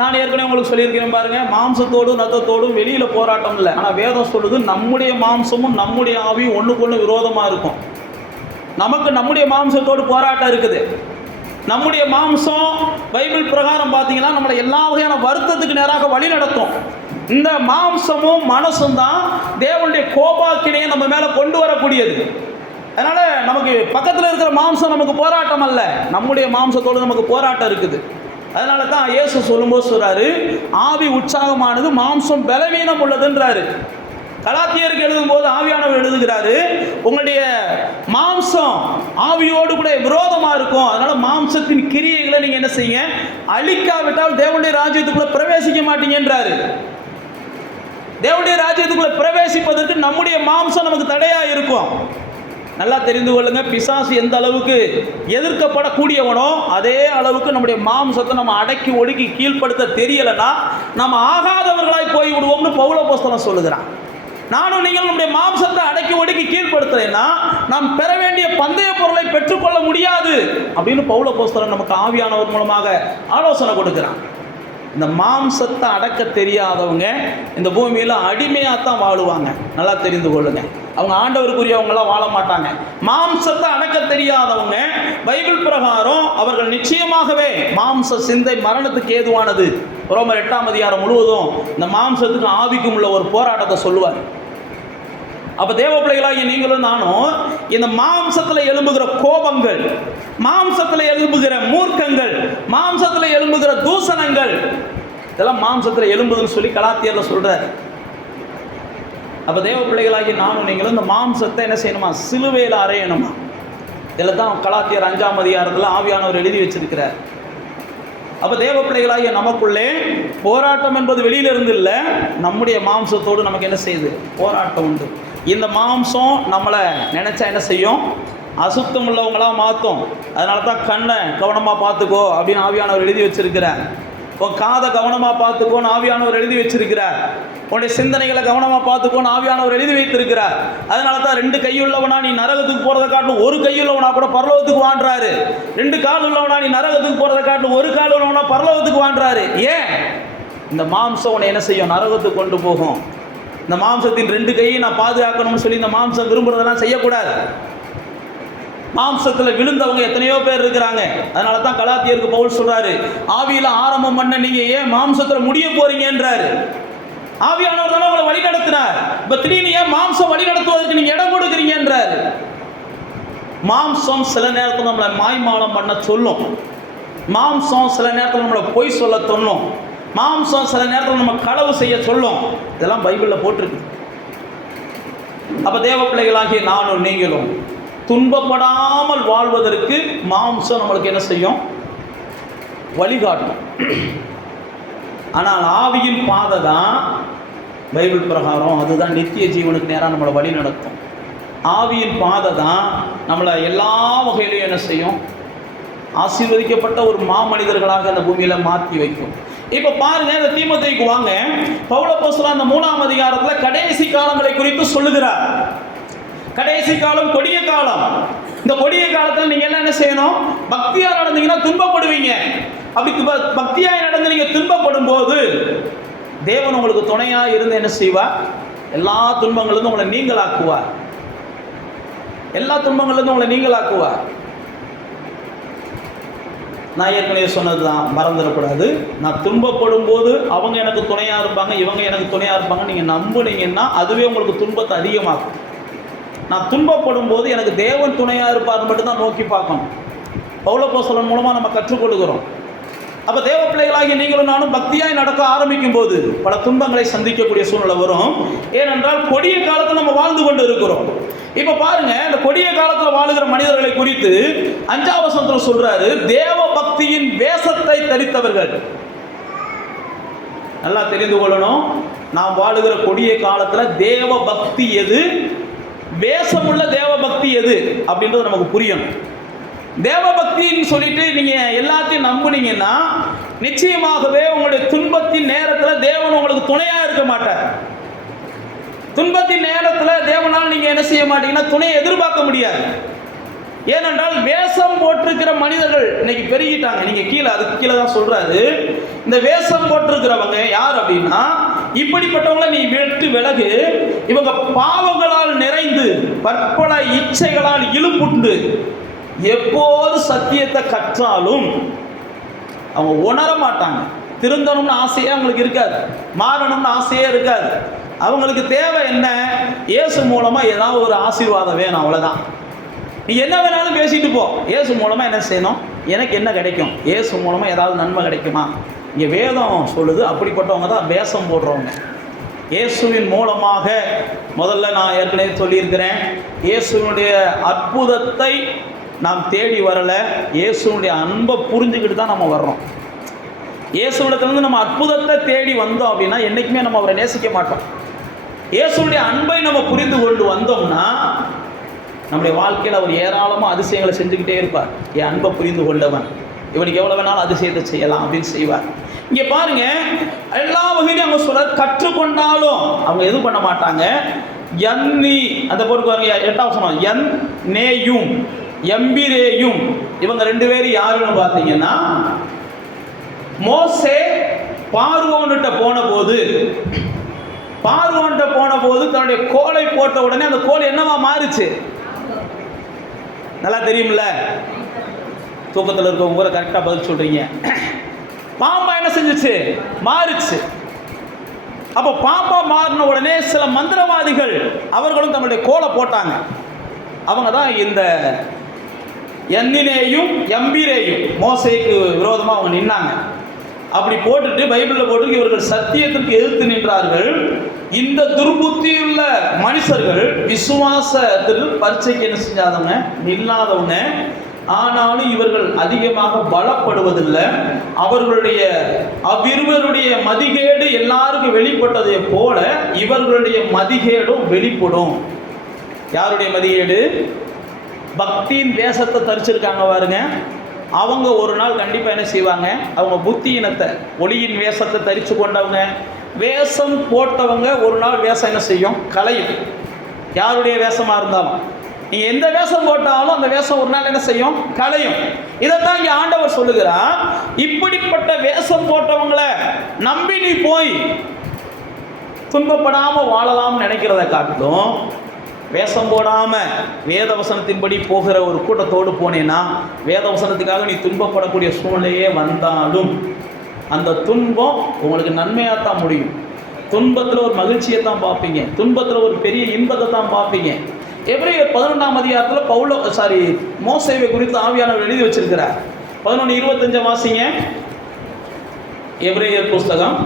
நான் ஏற்கனவே உங்களுக்கு சொல்லியிருக்கிறேன் பாருங்க, மாம்சத்தோடும் ரத்தத்தோடும் வெளியில் போராட்டம் இல்லை. ஆனால் வேதம் சொல்லுது நம்முடைய மாம்சமும் நம்முடைய ஆவியும் ஒன்றுக்கு ஒன்று விரோதமாக இருக்கும். நமக்கு நம்முடைய மாம்சத்தோடு போராட்டம் இருக்குது. நம்முடைய மாம்சம் பைபிள் பிரகாரம் பார்த்தீங்கன்னா நம்மளை எல்லா வகையான வருத்தத்துக்கு நேராக வழி நடத்தும். இந்த மாம்சமும் மனசும் தான் தேவனுடைய கோபாக்கினையை நம்ம மேலே கொண்டு வரக்கூடியது. அதனால் நமக்கு பக்கத்தில் இருக்கிற மாம்சம் நமக்கு போராட்டம் அல்ல, நம்முடைய மாம்சத்தோடு நமக்கு போராட்டம் இருக்குது. அதனால தான் இயேசு சொல்லும்போது சொல்கிறாரு, ஆவி உற்சாகமானது மாம்சம் பலவீனம் உள்ளதுன்றாரு. கலாத்தியருக்கு எழுதும்போது ஆவியானவர் எழுதுகிறாரு, உங்களுடைய மாம்சம் ஆவியோடு கூட விரோதமாக இருக்கும். அதனால மாம்சத்தின் கிரியைகளை நீங்கள் என்ன செய்யுங்க, அழிக்காவிட்டால் தேவனுடைய ராஜ்யத்துக்குள்ள பிரவேசிக்க மாட்டீங்கன்றாரு. தேவனுடைய ராஜ்யத்துக்குள்ள பிரவேசிப்பதற்கு நம்முடைய மாம்சம் நமக்கு தடையாக இருக்கும். நல்லா தெரிந்து கொள்ளுங்க, பிசாசு எந்த அளவுக்கு எதிர்க்கப்படக்கூடியவனோ அதே அளவுக்கு நம்முடைய மாம்சத்தை நம்ம அடக்கி ஒடுக்கி கீழ்ப்படுத்த தெரியலைன்னா நம்ம ஆகாதவர்களாய் போய் விடுவோம்னு பவுலப்போஸ்தலன் சொல்லுகிறான். நானும் நீங்கள் நம்முடைய மாம்சத்தை அடக்கி ஒடுக்கி கீழ்ப்படுத்தலைன்னா நாம் பெற வேண்டிய பந்தய பொருளை பெற்றுக்கொள்ள முடியாது அப்படின்னு பவுலப்போஸ்தலன் நமக்கு ஆவியானவர் மூலமாக ஆலோசனை கொடுக்கிறான். இந்த மாம்சத்தை அடக்க தெரியாதவங்க இந்த பூமியில் அடிமையாக தான் வாழுவாங்க. நல்லா தெரிந்து கொள்ளுங்க, அவங்க ஆண்டவருக்குரியவங்களாம் வாழ மாட்டாங்க. மாம்சத்தை அடக்க தெரியாதவங்க பைபிள் பிரகாரம் அவர்கள் நிச்சயமாகவே மாம்ச சிந்தை மரணத்துக்கு ஏதுவானது. ரோமர் 8ஆம் அதிகாரம் முழுவதும் இந்த மாம்சத்துக்கு ஆவிக்கும் உள்ள ஒரு போராட்டத்தை சொல்லுவார். அப்போ தேவ பிள்ளைகளாகிய நீங்களும் நானும் இந்த மாம்சத்தில் எழும்புகிற கோபங்கள், மாம்சத்தில் எழும்புகிற மூர்க்கங்கள், மாம்சத்தில் எழும்புகிற தூசணங்கள், இதெல்லாம் மாம்சத்தில் எழும்புதுன்னு சொல்லி கலாத்தியரில் சொல்கிறார். அப்போ தேவ பிள்ளைகளாகி நானும் நீங்களும் இந்த மாம்சத்தை என்ன செய்யணுமா, சிலுவையில் அறையணுமா. இதில் தான் கலாத்தியர் 5ஆம் அதிகாரத்தில் ஆவியானவர் எழுதி வச்சிருக்கிறார். அப்போ தேவ பிள்ளைகளாகிய நமக்குள்ளே போராட்டம் என்பது வெளியிலிருந்து இல்லை, நம்முடைய மாம்சத்தோடு நமக்கு என்ன செய்யுது, போராட்டம் உண்டு. இந்த மாம்சம் நம்மளை நினச்சா என்ன செய்யும், அசுத்தம் உள்ளவங்களாக மாற்றும். அதனால தான் கண்ணை கவனமாக பார்த்துக்கோ அப்படின்னு ஆவியானவர் எழுதி வச்சிருக்கிறார். உன் காதை கவனமாக பார்த்துக்கோன்னு ஆவியானவர் எழுதி வச்சிருக்கிறார். உன்னுடைய சிந்தனைகளை கவனமாக பார்த்துக்கோன்னு ஆவியானவர் எழுதி வைத்திருக்கிறார். அதனால தான் 2 கையுள்ளவனா நீ நரகத்துக்கு போகிறத காட்டிலும் 1 கையுள்ளவனா கூட பரலோகத்துக்கு வாண்டுறாரு. 2 கால் உள்ளவனா நீ நரகத்துக்கு போகிறத காட்டிலும் 1 கால் உள்ளவனா பரலோகத்துக்கு வாண்டுறாரு. ஏன்? இந்த மாம்சம் உன்னை என்ன செய்யும், நரகத்துக்கு கொண்டு போகும். இந்த மாம்சத்தின் 2 கையை நான் பாதுகாக்கணும்னு சொல்லி இந்த மாம்சம் விரும்புறதெல்லாம் செய்யக்கூடாது. மாம்சத்தில் விழுந்தவங்க எத்தனையோ பேர் இருக்கிறாங்க. அதனால தான் கலாத்தியருக்கு பவுல் சொல்றாரு, ஆவியில ஆரம்பம் பண்ண நீங்க ஏன் மாம்சத்தில் முடிய போறீங்கன்றாரு. ஆவியானவர் தானே உங்களை வழி நடத்தினார். இப்ப திடீர்னு ஏன் மாம்சம் வழி நடத்துவதற்கு நீங்க இடம் கொடுக்குறீங்கன்றாரு. மாம்சம் சில நேரத்தில் நம்மளை மாய்மாலம் பண்ண சொல்லும். மாம்சம் சில நேரத்தில் நம்மளை பொய் சொல்ல சொல்லும். மாம்சம் சில நேரத்தில் நம்ம களவு செய்ய சொல்லும். இதெல்லாம் பைபிளில் போட்டிருக்கு. அப்ப தேவ பிள்ளைகளாகிய நானும் நீங்களும் துன்பப்படாமல் வாழ்வதற்கு மாம்சம் நம்மளுக்கு என்ன செய்யும்? வழிகாட்டும். ஆனால் ஆவியின் பாதை தான் பைபிள் பிரகாரம், அதுதான் நித்திய ஜீவனுக்கு நேராக நம்மளை வழி நடத்தும். ஆவியின் பாதை தான் நம்மளை எல்லா வகையிலையும் என்ன செய்யும்? ஆசீர்வதிக்கப்பட்ட ஒரு மாமனிதர்களாக அந்த பூமியில மாற்றி வைக்கும். இப்ப பாருங்க, இந்த தீமோத்தேயுக்கு வாங்க. பவுல் அப்போஸ்தலன் அந்த 3ஆம் அதிகாரத்துல கடைசி காலங்களை குறித்து சொல்லுகிறார். கடைசி காலம் கொடிய காலம். இந்த கொடிய காலத்துல நீங்க என்ன செய்யணும்? பக்தியா நடந்தீங்கன்னா துன்பப்படுவீங்க. அப்படி பக்தியா நடந்து நீங்க துன்பப்படும் போது தேவன் உங்களுக்கு துணையா இருந்து என்ன செய்வார்? எல்லா துன்பங்களிலிருந்து உங்களை நீங்களாக்குவார். எல்லா துன்பங்களிலிருந்து உங்களை நீங்களாக்குவார். நான் ஏற்கனவே சொன்னது தான், மறந்துடக்கூடாது. நான் துன்பப்படும் போது அவங்க எனக்கு துணையாக இருப்பாங்க, இவங்க எனக்கு துணையாக இருப்பாங்க நீங்கள் நம்புனீங்கன்னா அதுவே உங்களுக்கு துன்பத்தை அதிகமாகும். நான் துன்பப்படும் போது எனக்கு தேவன் துணையாக இருப்பார் மட்டும்தான் நோக்கி பார்க்கணும். பவுல் அப்போஸ்தலன் மூலமாக நம்ம கற்றுக்கொள்கிறோம். அப்போ தேவ பிள்ளைகளாகி நீங்களும் நானும் பக்தியாய் நடக்க ஆரம்பிக்கும் போது பல துன்பங்களை சந்திக்கக்கூடிய சூழ்நிலை வரும். ஏனென்றால் கொடிய காலத்தில் நம்ம வாழ்ந்து கொண்டு இருக்கிறோம். இப்ப பாருங்க, இந்த கொடிய காலத்தில் வாழுகிற மனிதர்களை குறித்து 5ஆம் வசனத்தில் சொல்றாரு, தேவ பக்தியின் வேஷத்தை தரித்தவர்கள். நல்லா தெரிந்து கொள்ளணும், நாம் வாழுகிற கொடிய காலத்துல தேவ பக்தி எது, வேஷமுள்ள தேவ பக்தி எது அப்படின்றது நமக்கு புரியணும். தேவ பக்தின்னு சொல்லிட்டு நீங்க எல்லாத்தையும் நம்புனீங்கன்னா நிச்சயமாகவே உங்களுடைய துன்பத்தின் நேரத்தில் தேவன் உங்களுக்கு துணையா இருக்க மாட்டார். துன்பத்தின் நேரத்தில் தேவனால் நீங்க என்ன செய்ய மாட்டீங்கன்னா துணையை எதிர்பார்க்க முடியாது. ஏனென்றால் வேஷம் போட்டிருக்கிற மனிதர்கள் இன்னைக்கு பெருகிட்டாங்க. நீங்க கீழே, அதுக்கு கீழே தான் சொல்றாரு, இந்த வேஷம் போட்டிருக்கிறவங்க யார் அப்படின்னா, இப்படிப்பட்டவங்களை நீ விட்டு விலகு. இவங்க பாவங்களால் நிறைந்து பற்பல இச்சைகளால் இழுப்புண்டு எப்போது சத்தியத்தை கற்றாலும் அவங்க உணர மாட்டாங்க. திருந்தணும்னு ஆசையே அவங்களுக்கு இருக்காது, மாறணும்னு ஆசையே இருக்காது. அவங்களுக்கு தேவை என்ன? இயேசு மூலமா ஏதாவது ஒரு ஆசீர்வாதம் வேணும், அவ்வளவுதான். நீ என்ன வேணாலும் பேசிட்டு போ, இயேசு மூலமா என்ன செய்யணும், எனக்கு என்ன கிடைக்கும், இயேசு மூலமா ஏதாவது நன்மை கிடைக்குமா? இங்க வேதம் சொல்லுது, அப்படிப்பட்டவங்க தான் வேஷம் போடுறவங்க. இயேசுவின் மூலமாக, முதல்ல நான் ஏற்கனவே சொல்லியிருக்கிறேன், இயேசுனுடைய அற்புதத்தை நாம் தேடி வரல, இயேசுனுடைய அன்பை புரிஞ்சுக்கிட்டு தான் நம்ம வர்றோம். இயேசுவிடத்திலிருந்து நம்ம அற்புதத்தை தேடி வந்தோம் அப்படின்னா என்னைக்குமே நம்ம அவரை நேசிக்க மாட்டோம். இயேசுடைய அன்பை நம்ம புரிந்து கொண்டு வந்தோம்னா நம்முடைய வாழ்க்கையில் அவர் ஏராளமாக அதிசயங்களை செஞ்சுக்கிட்டே இருப்பார். என் அன்பை புரிந்து கொண்டவன் இவனுக்கு எவ்வளோ வேணாலும் அதிசயத்தை செய்யலாம் அப்படின்னு செய்வார். இங்கே பாருங்க, எல்லா வகையிலும் அவங்க சொல்ற கற்றுக்கொண்டாலும் அவங்க எது பண்ண மாட்டாங்க. என்னி அந்த பொருட்கள் பாருங்க, 8ஆம் வசனம், என் நேயும் எம்பிரேயும் இவங்க ரெண்டு பேரும் யாருன்னு பார்த்தீங்கன்னா, மோசே பார்வோன்கிட்ட போன போது தன்னுடைய கோலை போட்ட உடனே அந்த கோல் என்னவா மாறுச்சு? நல்லா தெரியும்ல, தூக்கத்தில் இருக்கவங்க கூட கரெக்டாக பதில் சொல்றீங்க. பாம்பா என்ன செஞ்சுச்சு? மாறுச்சு. அப்போ பாம்பா மாறின உடனே சில மந்திரவாதிகள் அவர்களும் தன்னுடைய கோலை போட்டாங்க. அவங்க தான் இந்த எண்ணினேயும் எம்பிரேயும் மோசேக்கு விரோதமாக அவங்க நின்னாங்க. அப்படி போட்டுட்டு பைபிளில் போட்டு இவர்கள் சத்தியத்திற்கு எதிர்த்து நின்றார்கள். இந்த துர்புத்தியுள்ள மனுஷர்கள் விசுவாசத்தில் பரீட்சைக்கு என்ன செஞ்சாதவங்க, நில்லாதவங்க. ஆனாலும் இவர்கள் அதிகமாக பலப்படுவதில்லை. அவர்களுடைய அவ்விருவருடைய மதிகேடு எல்லாருக்கும் வெளிப்பட்டதை போல இவர்களுடைய மதிகேடும் வெளிப்படும். யாருடைய மதிகேடு? பக்தியின் வேஷத்தை தரிச்சிருக்காங்க பாருங்க, அவங்க ஒரு நாள் கண்டிப்பாக என்ன செய்வாங்க, அவங்க புத்தியினத்தை, ஒளியின் வேஷத்தை தரித்து கொண்டவங்க, வேஷம் போட்டவங்க ஒரு நாள் வேஷம் என்ன செய்யும்? கலையும். யாருடைய வேஷமாக இருந்தாலும், நீங்கள் எந்த வேஷம் போட்டாலும் அந்த வேஷம் ஒரு நாள் என்ன செய்யும்? கலையும். இதைத்தான் இங்கே ஆண்டவர் சொல்லுகிறார். இப்படிப்பட்ட வேஷம் போட்டவங்களை நம்பி நீ போய் துன்பப்படாமல் வாழலாம்னு நினைக்கிறத காட்டிலும் வேஷம் போடாமல் வேத வசனத்தின்படி போகிற ஒரு கூட்டத்தோடு போனேன்னா, வேத வசனத்துக்காக நீ துன்பப்படக்கூடிய சூழ்நிலையே வந்தாலும் அந்த துன்பம் உங்களுக்கு நன்மையாக தான் முடியும். துன்பத்தில் ஒரு மகிழ்ச்சியை தான் பார்ப்பீங்க, துன்பத்தில் ஒரு பெரிய இன்பத்தை தான் பார்ப்பீங்க. எபிரேயர் 11ஆம் அதிகாரத்தில் மோசேவை குறித்து ஆவியானவர் எழுதி வச்சிருக்கிறார். 11:25 வாசிங்க. எபிரேயர் புஸ்தகம்.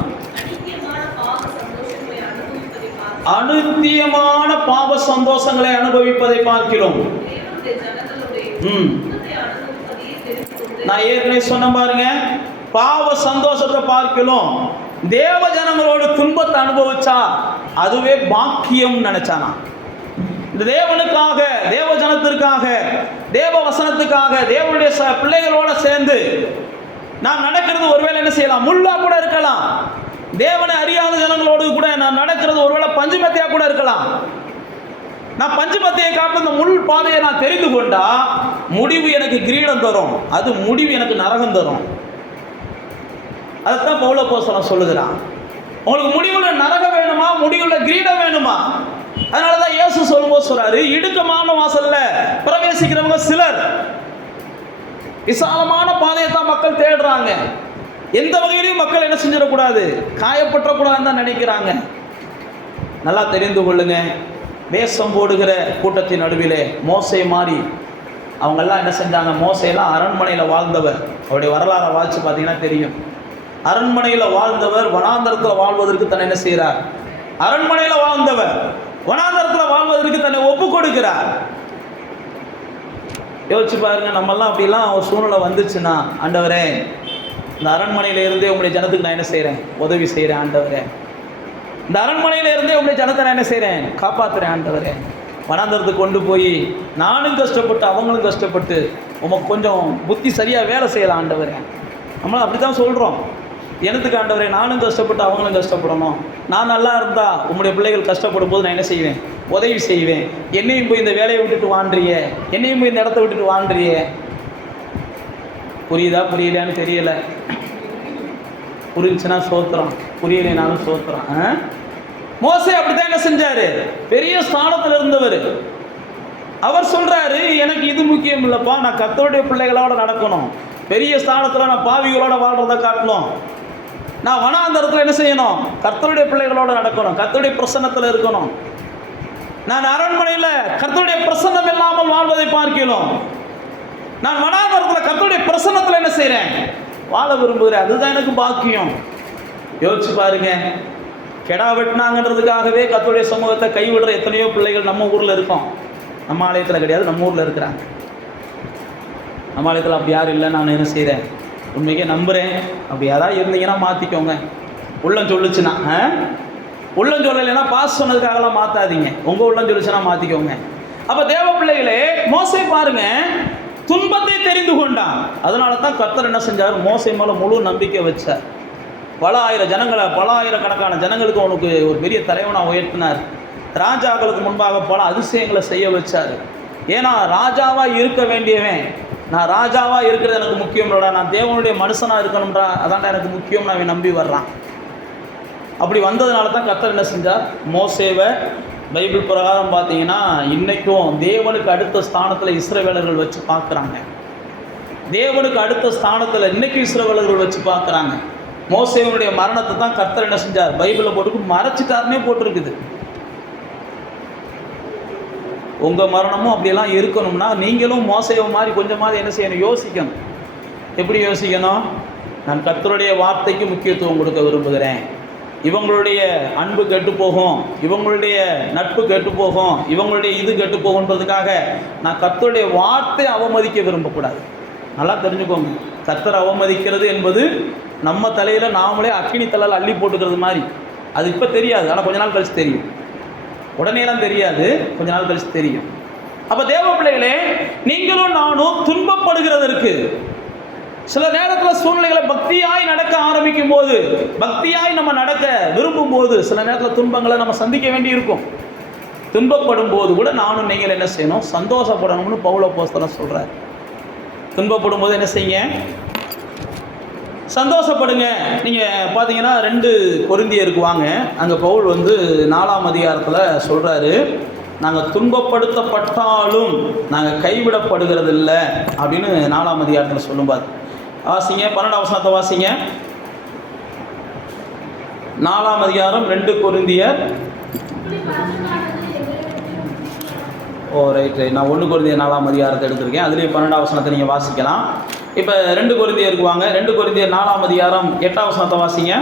அனுத்தியமான பாவ சந்தோஷங்களை அனுபவிப்பதை பார்க்கிறோம். நான் ஏற்கனவே சொன்ன பாருங்க, பாவ சந்தோஷத்தை பார்க்கிறோம். தேவ ஜனங்களோட துன்பத்தை அனுபவிச்சா அதுவே பாக்கியம் நினைச்சானா. இந்த தேவனுக்காக, தேவ ஜனத்திற்காக, தேவ வசனத்துக்காக, தேவனுடைய பிள்ளைகளோட சேர்ந்து நான் நடக்கிறது ஒருவேளை என்ன செய்யலாம், முள்ளா கூட இருக்கலாம். தேவனை அறியாத ஜனங்களோடு கூட நான் நடக்கிறது ஒருவேளை பஞ்சுமத்தியா கூட இருக்கலாம். நான் பஞ்சுமத்தியை காட்டு இந்த முள் பாதையை நான் தெரிந்து கொண்டா முடிவு எனக்கு கிரீடம் தரும், அது முடிவு எனக்கு நரகம் தரும். அதைத்தான் பவுல் அப்போஸ்தலன் சொல்லுகிறான். உங்களுக்கு முடிவுள்ள நரகம் வேணுமா, முடிவுள்ள கிரீடம் வேணுமா? அதனாலதான் இயேசு சொல்லும்போது சொல்றாரு, இடுக்கமான வாசல்ல பிரவேசிக்கிறவங்க சிலர், விசாலமான பாதையை தான் மக்கள் தேடுறாங்க. எந்த வகையிலையும் மக்கள் என்ன செஞ்சிடக்கூடாது, காயப்பற்றக்கூடாதுன்னு தான் நினைக்கிறாங்க. நல்லா தெரிந்து கொள்ளுங்க, வேஷம் போடுகிற கூட்டத்தின் நடுவிலே மோசே மாறி அவங்கெல்லாம் என்ன செஞ்சாங்க, மோசையெல்லாம் அரண்மனையில் வாழ்ந்தவர். அவருடைய வரலாறை வாசித்து பார்த்தீங்கன்னா தெரியும். அரண்மனையில் வாழ்ந்தவர் வனாந்தரத்தில் வாழ்வதற்கு தன்னை என்ன செய்கிறார், அரண்மனையில் வாழ்ந்தவர் வனாந்தரத்தில் வாழ்வதற்கு தன்னை ஒப்பு கொடுக்கிறார். யோசிச்சு பாருங்க, நம்மெல்லாம் அப்படிலாம் ஒரு சூழ்நிலை வந்துச்சுன்னா, ஆண்டவரே இந்த அரண்மனையில இருந்தே உங்களுடைய ஜனத்துக்கு நான் என்ன செய்கிறேன், உதவி செய்கிறேன் ஆண்டவரே. இந்த அரண்மனையில இருந்தே உங்களுடைய ஜனத்தை நான் என்ன செய்கிறேன், காப்பாற்றுறேன் ஆண்டவரே. வனாந்தரத்துக்கு கொண்டு போய் நானும் கஷ்டப்பட்டு அவங்களும் கஷ்டப்பட்டு உமக்கு கொஞ்சம் புத்தி சரியாக வேலை செய்யலாம் ஆண்டவரே. நம்மளும் அப்படி தான் சொல்கிறோம். எனத்துக்கு ஆண்டவரே, நானும் கஷ்டப்பட்டு அவங்களும் கஷ்டப்படணும். நான் நல்லா இருந்தால் உங்களுடைய பிள்ளைகள் கஷ்டப்படும் போது நான் என்ன செய்வேன், உதவி செய்வேன். என்னையும் போய் இந்த வேலையை விட்டுட்டு வாழ்றிய, என்னையும் போய் இந்த இடத்த விட்டுட்டு வாழ்றிய. புரியுதா புரியலையான்னு தெரியல. புரிஞ்சுன்னா சோத்திரம், புரியலைனாலும் சோத்திரம். மோசே அப்படித்தான் என்ன செஞ்சாரு, பெரிய ஸ்தானத்தில் இருந்தவர். அவர் சொல்றாரு, எனக்கு இது முக்கியம் இல்லைப்பா, நான் கர்த்தருடைய பிள்ளைகளோட நடக்கணும். பெரிய ஸ்தானத்தில் நான் பாவிகளோட வாழ்றதை காட்டணும். நான் வனாந்தரத்தில் என்ன செய்யணும், கர்த்தருடைய பிள்ளைகளோட நடக்கணும், கர்த்தருடைய பிரசன்னத்தில் இருக்கணும். நான் அரண்மனையில் கர்த்தருடைய பிரசன்னம் இல்லாமல் வாழ்வதை பார்க்கிறோம். நான் வனாந்தரத்தில் கர்த்தருடைய பிரசன்னத்தில் என்ன செய்கிறேன், வாழ விரும்புகிறேன். அதுதான் எனக்கு பாக்கியம். யோசிச்சு பாருங்க, கெடா வெட்டினாங்கன்றதுக்காகவே கர்த்தருடைய சமூகத்தை கைவிடுற எத்தனையோ பிள்ளைகள் நம்ம ஊரில் இருக்கோம். நம்ம ஆலயத்தில் கிடையாது, நம்ம ஊரில் இருக்கிறாங்க. நம்ம ஆலயத்தில் அப்படி யாரும் இல்லை. நான் என்ன செய்கிறேன், உண்மைக்கே நம்புகிறேன். அப்படி யாராவது இருந்தீங்கன்னா மாற்றிக்கோங்க. உள்ளம் சொல்லுச்சுன்னா, உள்ளம் சொல்லலைன்னா பாஸ் சொன்னதுக்காகலாம் மாற்றாதீங்க. உங்கள் உள்ளம் சொல்லுச்சுன்னா மாற்றிக்கோங்க. அப்போ தேவ பிள்ளைகளே, மோசே பாருங்க, துன்பத்தை தெரிந்து கொண்டான். அதனால தான் கர்த்தர் என்ன செஞ்சார், மோசே மேலே முழு நம்பிக்கை வச்சார். பல ஆயிரக்கணக்கான ஜனங்களுக்கு அவனுக்கு ஒரு பெரிய தலைவனாக உயர்த்தினார். ராஜாக்களுக்கு முன்பாக பல அதிசயங்களை செய்ய வச்சார். ஏன்னா ராஜாவாக இருக்க வேண்டியவன், நான் ராஜாவாக இருக்கிறது எனக்கு முக்கியம் இல்லைடா, நான் தேவனுடைய மனுஷனாக இருக்கணும்டா, அதான்டா எனக்கு முக்கியம், நான் நம்பி வர்றான். அப்படி வந்ததுனால தான் கர்த்தர் என்ன செஞ்சார், மோசேவை பைபிள் பிரகாரம் பார்த்தீங்கன்னா இன்றைக்கும் தேவனுக்கு அடுத்த ஸ்தானத்தில் இஸ்ரவேலர்கள் வச்சு பார்க்குறாங்க. தேவனுக்கு அடுத்த ஸ்தானத்தில் இன்றைக்கும் இஸ்ரவேலர்கள் வச்சு பார்க்குறாங்க. மோசேவனுடைய மரணத்தை தான் கர்த்தர் என்ன செஞ்சார், பைபிளில் போட்டு மறைச்சிட்டாருன்னே போட்டிருக்குது. உங்கள் மரணமும் அப்படியெல்லாம் இருக்கணும்னா நீங்களும் மோசேவை மாதிரி கொஞ்சமாவது என்ன செய்யணும், யோசிக்கணும். எப்படி யோசிக்கணும், நான் கர்த்தருடைய வார்த்தைக்கு முக்கியத்துவம் கொடுக்க விரும்புகிறேன். இவங்களுடைய அன்பு கெட்டு போகும், இவங்களுடைய நட்பு கெட்டு போகும், இவங்களுடைய இது கெட்டு போகுன்றதுக்காக நான் கர்த்தருடைய வார்த்தை அவமதிக்க விரும்பக்கூடாது. நல்லா தெரிஞ்சுக்கோங்க, கர்த்தர் அவமதிக்கிறது என்பது நம்ம தலையில் நாமளே அக்கினி தலையில் அள்ளி போட்டுக்கிறது மாதிரி. அது இப்போ தெரியாது, ஆனால் கொஞ்ச நாள் கழிச்சு தெரியும். உடனேலாம் தெரியாது, கொஞ்ச நாள் கழிச்சு தெரியும். அப்போ தேவ பிள்ளைகளே, நீங்களும் நானும் துன்பப்படுகிறதற்கு சில நேரத்தில் சூழ்நிலைகளை பக்தியாய் நடக்க ஆரம்பிக்கும் போது, பக்தியாய் நம்ம நடக்க விரும்பும் போது சில நேரத்தில் துன்பங்களை நம்ம சந்திக்க வேண்டி இருக்கும். துன்பப்படும் போது கூட நானும் நீங்கள் என்ன செய்யணும், சந்தோஷப்படணும்னு பவுல் அப்போஸ்தலன் சொல்கிறார். துன்பப்படும் போது என்ன செய்யுங்க, சந்தோஷப்படுங்க. நீங்கள் பார்த்தீங்கன்னா 2 கொரிந்தியருக்கு வாங்க, அங்கே பவுல் 4ஆம் அதிகாரத்தில் சொல்கிறாரு, நாங்கள் துன்பப்படுத்தப்பட்டாலும் நாங்கள் கைவிடப்படுகிறது இல்லை அப்படின்னு 4ஆம் அதிகாரத்தில் சொல்லும்பார். வாசிங்க 12ஆம் வசனத்தை வாசிங்க. 4ஆம் அதிகாரம் 2 கொரிந்தியர். ரைட். நான் 1 கொரிந்தியர் 4ஆம் அதிகாரத்தை எடுத்திருக்கேன். அதுலேயும் 12ஆம் வசனத்தை நீங்கள் வாசிக்கலாம். இப்போ 2 கொரிந்தியருக்கு வாங்க. 2 கொரிந்தியர் 4ஆம் அதிகாரம் 8ஆம் வசனத்தை வாசிங்க.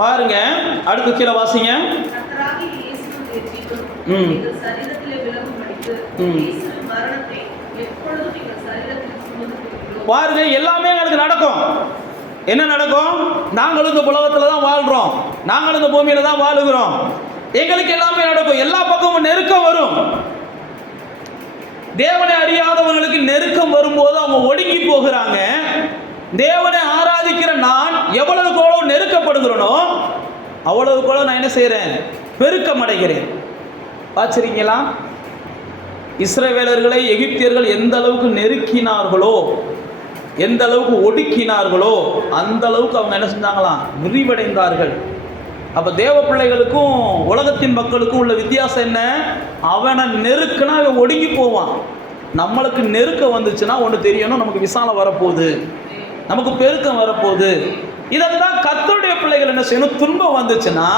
பாருங்க, அடுத்து கீழே வாசிங்க. பாருங்க, எல்லாமே எங்களுக்கு நடக்கும். என்ன நடக்கும்? நாங்களும் இந்த உலகத்துல தான் வாழ்றோம், நாங்களும் இந்த பூமியில தான் வாழுகிறோம். எங்களுக்கு எல்லாமே நடக்கும். எல்லா பக்கமும் நெருக்கம் வரும். தேவனை அறியாதவர்களுக்கு நெருக்கம் வரும்போது அவங்க ஒடுங்கி போகிறாங்க. தேவனை ஆராதிக்கிற நான் எவ்வளவுக்கு எவ்வளவு நெருக்கப்படுகிறேனோ அவ்வளவுக்கு எவ்வளவு நான் என்ன செய்கிறேன்? பெருக்கம் அடைகிறேன். பார்த்துருக்கீங்களா? இஸ்ரவேலர்களை எகிப்தியர்கள் எந்த அளவுக்கு நெருக்கினார்களோ, எந்த அளவுக்கு ஒடுக்கினார்களோ அந்த அளவுக்கு அவங்க என்ன செஞ்சாங்களாம்? விரிவடைந்தார்கள். அப்போ தேவ பிள்ளைகளுக்கும் உலகத்தின் மக்களுக்கும் உள்ள வித்தியாசம் என்ன? அவனை நெருக்குனா அவன் ஒடுங்கி போவான். நம்மளுக்கு நெருக்க வந்துச்சுன்னா ஒன்று தெரியணும், நமக்கு விசாலம் வரப்போகுது, நமக்கு பெருக்கம் வரப்போகுது. இதெல்லாம் கர்த்தருடைய பிள்ளைகள் என்ன செய்யணும்? துன்பம் வந்துச்சுன்னா,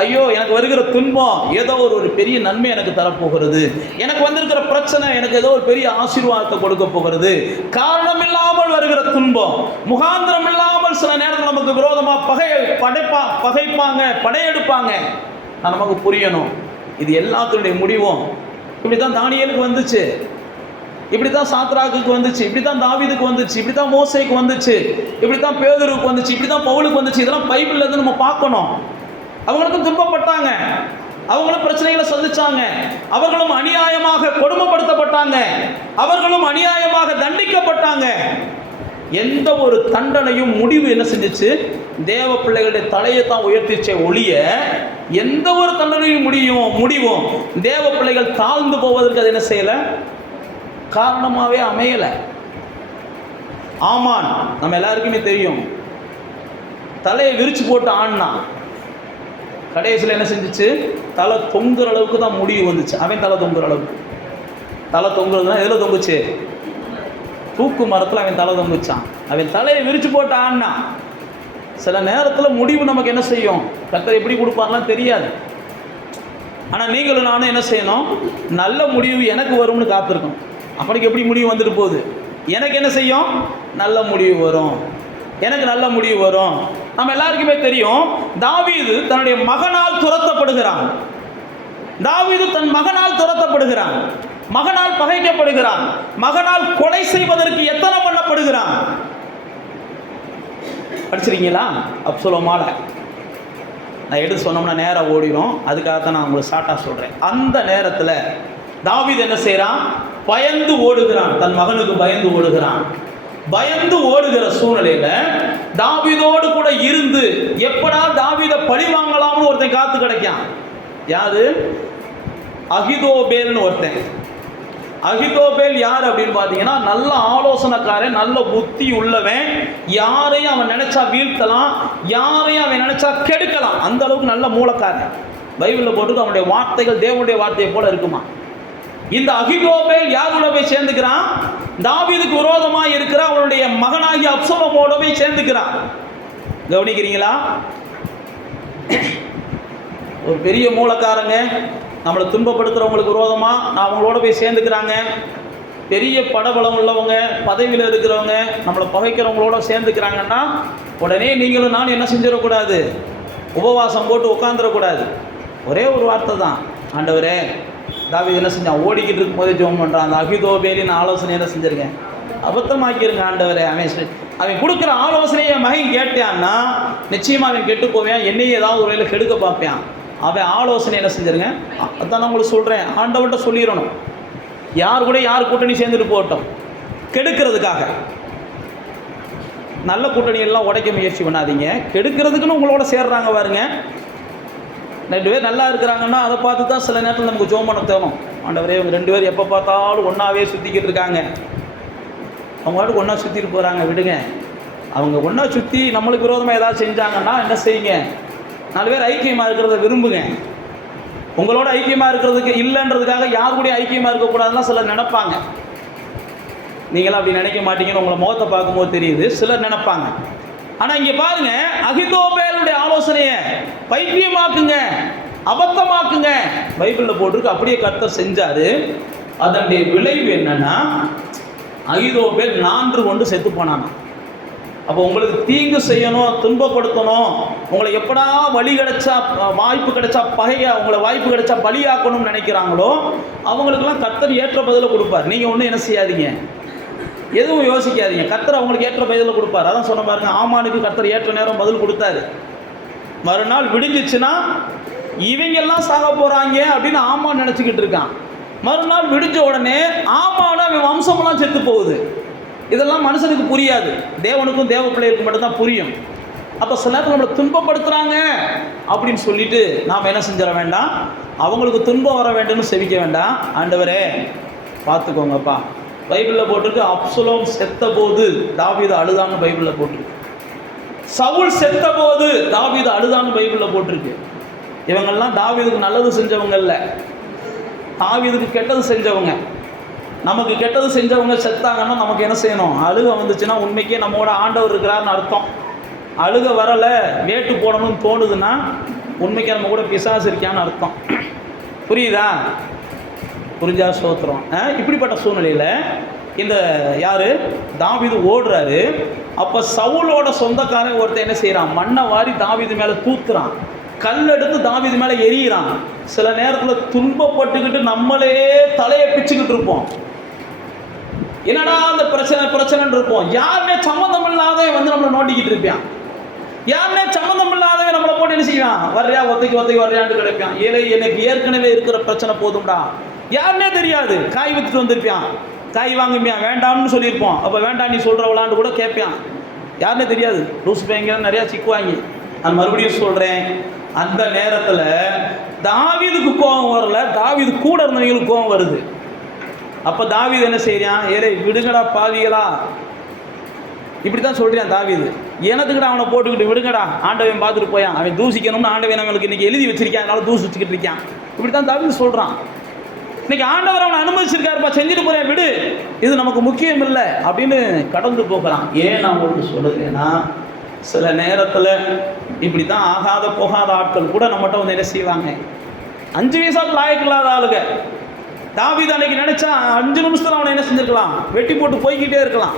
ஐயோ எனக்கு வருகிற துன்பம் ஏதோ ஒரு பெரிய நன்மை எனக்கு தரப்போகிறது, எனக்கு வந்திருக்கிற பிரச்சனை எனக்கு ஏதோ ஒரு பெரிய ஆசீர்வாதத்தை கொடுக்க போகிறது. காரணம் இல்லாமல் வருகிற துன்பம், முகாந்திரம் இல்லாமல் சில நேரத்தில் நமக்கு விரோதமாக பகைப்பாங்க, படையெடுப்பாங்க. நமக்கு புரியணும், இது எல்லாத்துடைய முடிவும் இப்படி தான் தானியேலுக்கு வந்துச்சு, இப்படி தான் சாத்ராக்குக்கு வந்துச்சு, இப்படி தான் தாவீதுக்கு வந்துச்சு, இப்படி தான் மோசேக்கு வந்துச்சு, இப்படி தான் பேதுருக்கு வந்துச்சு, இப்படி தான் பவுலுக்கு வந்துச்சு. இதெல்லாம் பைபிள்ல இருந்து நம்ம பார்க்கணும். அவங்களுக்கும் துன்பப்பட்டாங்க, அவங்களும் பிரச்சனைகளை சந்திச்சாங்க, அவர்களும் அநியாயமாக கொடுமைப்படுத்தப்பட்டாங்க, அவர்களும் அநியாயமாக தண்டிக்கப்பட்டாங்க. எந்த ஒரு தண்டனையும் முடிவு என்ன செஞ்சிச்சு? தேவ பிள்ளைகளுடைய தலையை தான் உயர்த்திச்சே ஒழிய எந்த ஒரு தண்டனையும் முடிவும் தேவ பிள்ளைகள் தாழ்ந்து போவதற்கு அது என்ன செய்யலை? காரணமாகவே அமையலை. ஆமான் நம்ம எல்லாருக்குமே தெரியும், தலையை விரிச்சு போட்டு ஆடினா கடைசியில் என்ன செஞ்சிச்சு? தலை தொங்குற அளவுக்கு தான் முடிவு வந்துச்சு. அவன் தலை தொங்குற அளவுக்கு, தலை தொங்குறதுனா எதில் தொங்குச்சு? தூக்கு மரத்தில் அவன் தலை தொங்குச்சான். அவன் தலையை விரிச்சு போட்டு ஆடினா சில நேரத்தில் முடிவு நமக்கு என்ன செய்யும்? கர்த்தர் எப்படி கொடுப்பாங்கலாம் தெரியாது. ஆனால் நீங்களும் நானும் என்ன செய்யணும்? நல்ல முடிவு எனக்கு வரும்னு காத்திருக்கணும். அப்பனுக்கு எப்படி முடிவு வந்துட்டு போகுது? எனக்கு என்ன செய்யும்? நல்ல முடிவு வரும், எனக்கு நல்ல முடிவு வரும். நம்ம எல்லாருக்குமே தெரியும், தாவீது தன்னுடைய மகனால் துரத்தப்படுகிறான். தாவீது தன் மகனால் துரத்தப்படுகிறான், மகனால் பகைக்கப்படுகிறான், மகனால் கொலை செய்வதற்கு எத்தனை பண்ணப்படுகிறான். படிச்சிருக்கீங்களா? அப்சலோமால நான் எடுத்து சொன்னோம்னா நேரம் ஓடிடும், அதுக்காகத்தான் நான் உங்களுக்கு ஷார்ட்டாக சொல்கிறேன். அந்த நேரத்தில் தாவீது என்ன செய்கிறான்? பயந்து ஓடுகிறான், தன் மகனுக்கு பயந்து ஓடுகிறான். பயந்து ஓடுகிற சூழ்நிலையில தாவீதோடு கூட இருந்து எப்படா தாவீதை பழி வாங்கலாம்னு ஒருத்தன் காத்து கிடைக்கான். யாரு? அகிதோபேல்னு ஒருத்தன். அகிதோபேல் யார் அப்படின்னு பார்த்தீங்கன்னா, நல்ல ஆலோசனைக்காரன், நல்ல புத்தி உள்ளவன். யாரையும் அவன் நினைச்சா வீழ்த்தலாம், யாரையும் அவன் நினைச்சா கெடுக்கலாம், அந்த அளவுக்கு நல்ல மூலக்காரன். பைபிளில் போட்டு அவனுடைய வார்த்தைகள் தேவனுடைய வார்த்தையை போல இருக்குமா. இந்த அகிதோபேல் யாரோட போய் சேர்ந்துக்கிறான்? தாவீதுக்கு விரோதமாக இருக்கிற அவனுடைய மகனாகிய அப்சலோமோட போய் சேர்ந்துக்கிறான். கவனிக்கிறீங்களா? ஒரு பெரிய மூலக்காரங்க நம்மளை துன்பப்படுத்துகிறவங்களுக்கு விரோதமாக நான் அவங்களோட போய் சேர்ந்துக்கிறாங்க. பெரிய படபலம் உள்ளவங்க, பதவியில் இருக்கிறவங்க நம்மளை பகைக்கிறவங்களோட சேர்ந்துக்கிறாங்கன்னா உடனே நீங்களும் நான் என்ன செஞ்சிடக்கூடாது? உபவாசம் போட்டு உட்காந்துடக்கூடாது. ஒரே ஒரு வார்த்தை தான், ஆண்டவரே தாவீது என்ன செஞ்சான்? ஓடிக்கிட்டு இருக்கும் போதே ஜெபம் பண்ணுறான். அந்த அகிதோபேலின் ஆலோசனை என்ன செஞ்சுருக்கேன்? அபத்தமாக்கிருங்க ஆண்டவரே. அவன் கொடுக்குற ஆலோசனையை மகன் கேட்டான்னா நிச்சயமாக அவன் கெட்டு போவேன், என்னையும் ஏதாவது ஒரு வழியில் கெடுக்க பார்ப்பேன். அவன் ஆலோசனை என்ன செஞ்சுருங்க? அதான் நான் உங்களுக்கு சொல்கிறேன், ஆண்டவர்கிட்ட சொல்லிடணும். யார் கூட யார் கூட்டணி சேர்ந்துட்டு போகட்டும், கெடுக்கிறதுக்காக. நல்ல கூட்டணியெல்லாம் உடைக்க முயற்சி பண்ணாதீங்க, கெடுக்கிறதுக்குன்னு உங்களோட சேர்றாங்க பாருங்க. 2 பேர் நல்லா இருக்கிறாங்கன்னா அதை பார்த்து தான் சில நேரத்தில் நமக்கு ஜெபம் பண்ண தோணும். ஆண்டவரே இவங்க 2 பேர் எப்போ பார்த்தாலும் ஒன்றாவே சுற்றிக்கிட்டு இருக்காங்க, அவங்க வாட்டுக்கு ஒன்றா சுற்றிட்டு போகிறாங்க, விடுங்க. அவங்க ஒன்றா சுற்றி நம்மளுக்கு விரோதமாக ஏதாவது செஞ்சாங்கன்னா என்ன செய்யுங்க, 4 பேர் ஐக்கியமாக இருக்கிறத விரும்புங்க. உங்களோட ஐக்கியமாக இருக்கிறதுக்கு இல்லைன்றதுக்காக யார் கூட ஐக்கியமாக இருக்கக்கூடாதுன்னா சிலர் நினைப்பாங்க. நீங்களாம் அப்படி நினைக்க மாட்டீங்கன்னு உங்களை முகத்தை பார்க்கும்போது தெரியுது, சிலர் நினைப்பாங்க. ஆனால் இங்கே பாருங்க, அகிதோப்பேலுடைய ஆலோசனையை பைத்தியமாக்குங்க, அபத்தமாக்குங்க, பைபிளில் போட்டிருக்கு. அப்படியே கர்த்தர் செஞ்சார். அதனுடைய விளைவு என்னன்னா, அகிதோப்பேல் 4 கொண்டு செத்து போனானா. அப்போ உங்களுக்கு தீங்கு செய்யணும், துன்பப்படுத்தணும், உங்களை எப்படா வழி கிடைச்சா, வாய்ப்பு கிடைச்சா உங்களை வாய்ப்பு கிடைச்சா பலியாக்கணும்னு நினைக்கிறாங்களோ அவங்களுக்கெல்லாம் கர்த்தர் ஏற்ற பதிலை கொடுப்பார். நீங்கள் ஒன்றும் என்ன செய்யாதீங்க, எதுவும் யோசிக்காதீங்க, கர்த்தர் அவங்களுக்கு ஏற்ற பதிலை கொடுப்பார். அதான் சொன்ன பாருங்க, ஆமானுக்கு கர்த்தர் ஏற்ற நேரம் பதில் கொடுத்தாரு. மறுநாள் விடிஞ்சிச்சுன்னா இவங்கெல்லாம் சாக போகிறாங்க அப்படின்னு ஆமான் நினச்சிக்கிட்டு இருக்கான். மறுநாள் விடிஞ்ச உடனே ஆமானும் அவன் வம்சமெல்லாம் செத்து போகுது. இதெல்லாம் மனுஷனுக்கு புரியாது, தேவனுக்கும் தேவ பிள்ளைகளுக்கு மட்டும்தான் புரியும். அப்போ சில நேரத்தில் நம்மளை துன்பப்படுத்துகிறாங்க அப்படின்னு சொல்லிட்டு நாம் என்ன செஞ்சிட வேண்டாம், அவங்களுக்கு துன்பம் வர வேண்டும்னு செவிக்க வேண்டாம். ஆண்டவரே பார்த்துக்கோங்கப்பா. பைபிளில் போட்டிருக்கு, அப்சலோம் செத்த போது தாவீது அழுதான்னு பைபிளில் போட்டிருக்கு. சவுல் செத்த போது தாவீது அழுதான்னு பைபிளில் போட்டிருக்கு. இவங்கெல்லாம் தாவீதுக்கு நல்லது செஞ்சவங்க இல்லை, தாவீதுக்கு கெட்டது செஞ்சவங்க. நமக்கு கெட்டது செஞ்சவங்க செத்தாங்கன்னா நமக்கு என்ன செய்யணும், அழுக வந்துச்சுன்னா உண்மைக்கே நம்மோட ஆண்டவர் இருக்கிறாருன்னு அர்த்தம். அழுக வரலை, வேட்டு போடணும்னு தோணுதுன்னா உண்மைக்கே நம்ம கூட பிசாசு இருக்கான்னு அர்த்தம். புரியுதா? புரிஞ்சா சோத்திரம். இப்படிப்பட்ட சூழ்நிலையில் இந்த யார் தாவீது ஓடுறாரு. அப்போ சவுலோட சொந்தக்காரன் ஒருத்தர் என்ன செய்கிறான், மண்ணை வாரி தாவீது மேலே தூத்துறான், கல் எடுத்து தாவீது மேலே எரியிறான். சில நேரத்தில் துன்பப்பட்டுக்கிட்டு நம்மளே தலையை பிச்சுக்கிட்டு இருப்போம். என்னடா அந்த பிரச்சனைன்னு இருப்போம். யாருமே சம்மந்தம் இல்லாதவன் வந்து நம்மளை நோண்டிக்கிட்டு இருப்பான். யாருமே சம்மந்தம் இல்லாதவன் நம்மளை போட்டு என்ன செய்வான், வர்றியா ஒத்தைக்கு வர்றியான்னு கிடைப்பான். ஏழை எனக்கு ஏற்கனவே இருக்கிற பிரச்சனை போதும்டா. யாருன்னே தெரியாது, காய் வித்துட்டு வந்திருப்பான், காய் வாங்குப்பியான், வேண்டாம்னு சொல்லியிருப்போம். அப்போ வேண்டாம் நீ சொல்கிறவளான்னு கூட கேட்பான். யாருன்னே தெரியாது, லூசு பையங்க நிறையா சிக்குவாங்க. நான் மறுபடியும் சொல்கிறேன், அந்த நேரத்தில் தாவீதுக்கு கோபம் வரல, தாவீது கூட இருந்தவங்களுக்கு கோபம் வருது. அப்போ தாவீது என்ன செய்கிறான், ஏழை விடுங்கடா பாவிகளா, இப்படி தான் சொல்கிறான் தாவீது. எனக்குடா அவனை போட்டுக்கிட்டு விடுங்கடா, ஆண்டவன் பார்த்துட்டு போயான், அவன் தூசிக்கணும்னு ஆண்டவன் அவனுக்கு இன்றைக்கி எழுதி வச்சிருக்கான், அதனால தூசிச்சுக்கிட்டு இருக்கான். இப்படி தான் தாவீது சொல்கிறான். இன்றைக்கி ஆண்டவர் அவனை அனுமதிச்சிருக்காருப்பா, செஞ்சுட்டு போகிறேன் விடு, இது நமக்கு முக்கியம் இல்லை அப்படின்னு கடந்து போகிறான். ஏன் நான் உங்களுக்கு சொல்லுறேன்னா, சில நேரத்தில் இப்படி தான் ஆகாத போகாத ஆட்கள் கூட நம்மகிட்ட வந்து என்ன செய்வாங்க, 5 வயசாக லாயக்கு இல்லாத ஆளுங்க. தாவீது அன்னைக்கு நினைச்சா 5 நிமிஷத்தில் அவனை என்ன செஞ்சிருக்கலாம், வெட்டி போட்டு போய்கிட்டே இருக்கலாம்.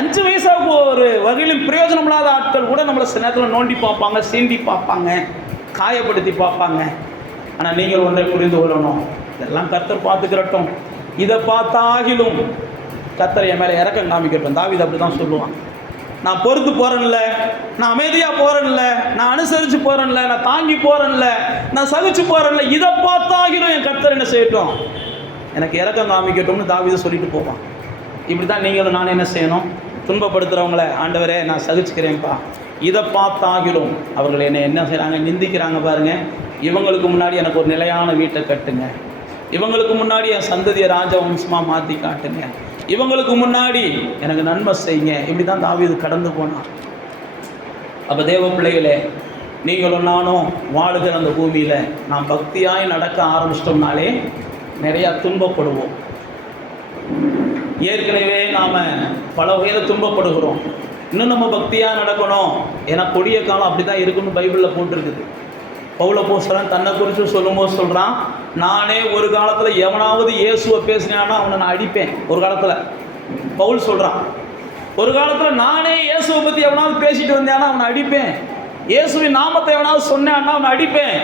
5 வயசாக ஒரு வகையிலும் பிரயோஜனம் இல்லாத ஆட்கள் கூட நம்மளை சில நேரத்தில் நோண்டி பார்ப்பாங்க, சீண்டி பார்ப்பாங்க, காயப்படுத்தி பார்ப்பாங்க. ஆனால் நீங்கள் ஒன்றை புரிந்து கொள்ளணும், இதெல்லாம் கர்த்தர் பார்த்துக்கிறட்டும், இதை பார்த்தாகிலும் கர்த்தர் என் மேலே இறக்கம் காமிக்கட்டும். தாவீது அப்படி தான் சொல்லுவான். நான் பொறுத்து போகிறேன்ல, நான் அமைதியாக போகிறேன்ல, நான் அனுசரித்து போகிறேன்ல, நான் தாங்கி போகிறேன்ல, நான் சகிச்சு போகிறேன்ல, இதை பார்த்தாகிலும் என் கர்த்தர் என்ன செய்யட்டும், எனக்கு இறக்கம் காமிக்கட்டும்னு தாவீது சொல்லிட்டு போவான். இப்படி தான் நீங்களும் நான் என்ன செய்யணும், துன்பப்படுத்துகிறவங்கள ஆண்டவரே நான் சகிச்சுக்கிறேன்ப்பா, இதை பார்த்தாகிலும் அவர்கள் என்ன செய்கிறாங்க, நிந்திக்கிறாங்க பாருங்கள், இவங்களுக்கு முன்னாடி எனக்கு ஒரு நிலையான வீட்டை கட்டுங்க, இவங்களுக்கு முன்னாடி என் சந்ததியை ராஜவம்சமாக மாற்றி காட்டுங்க, இவங்களுக்கு முன்னாடி எனக்கு நன்மை செய்யுங்க. இப்படி தான் தாவீது கடந்து போனான். அப்போ தேவ பிள்ளைகளே, நீங்களும் நானும் வாழுகிற அந்த பூமியில் நாம் பக்தியாய் நடக்க ஆரம்பிச்சிட்டோம்னாலே நிறையா துன்பப்படுவோம். ஏற்கனவே நாம் பல வகையில் துன்பப்படுகிறோம், இன்னும் நம்ம பக்தியாக நடக்கணும். ஏன்னா கொடிய காலம் அப்படி தான் இருக்குன்னு பைபிளில் போட்டிருக்குது. பவுல் அப்போஸ்தலன் தன்னை குறித்து சொல்லும்போது சொல்கிறான், நானே ஒரு காலத்தில் எவனாவது இயேசுவை பேசினான்னா அவனை நான் அடிப்பேன். ஒரு காலத்தில் பவுல் சொல்கிறான், ஒரு காலத்தில் நானே இயேசுவை பற்றி எவனாவது பேசிட்டு வந்தேன்னா அவனை அடிப்பேன், இயேசுவின் நாமத்தை எவனாவது சொன்னேன்னா அவனை அடிப்பேன்,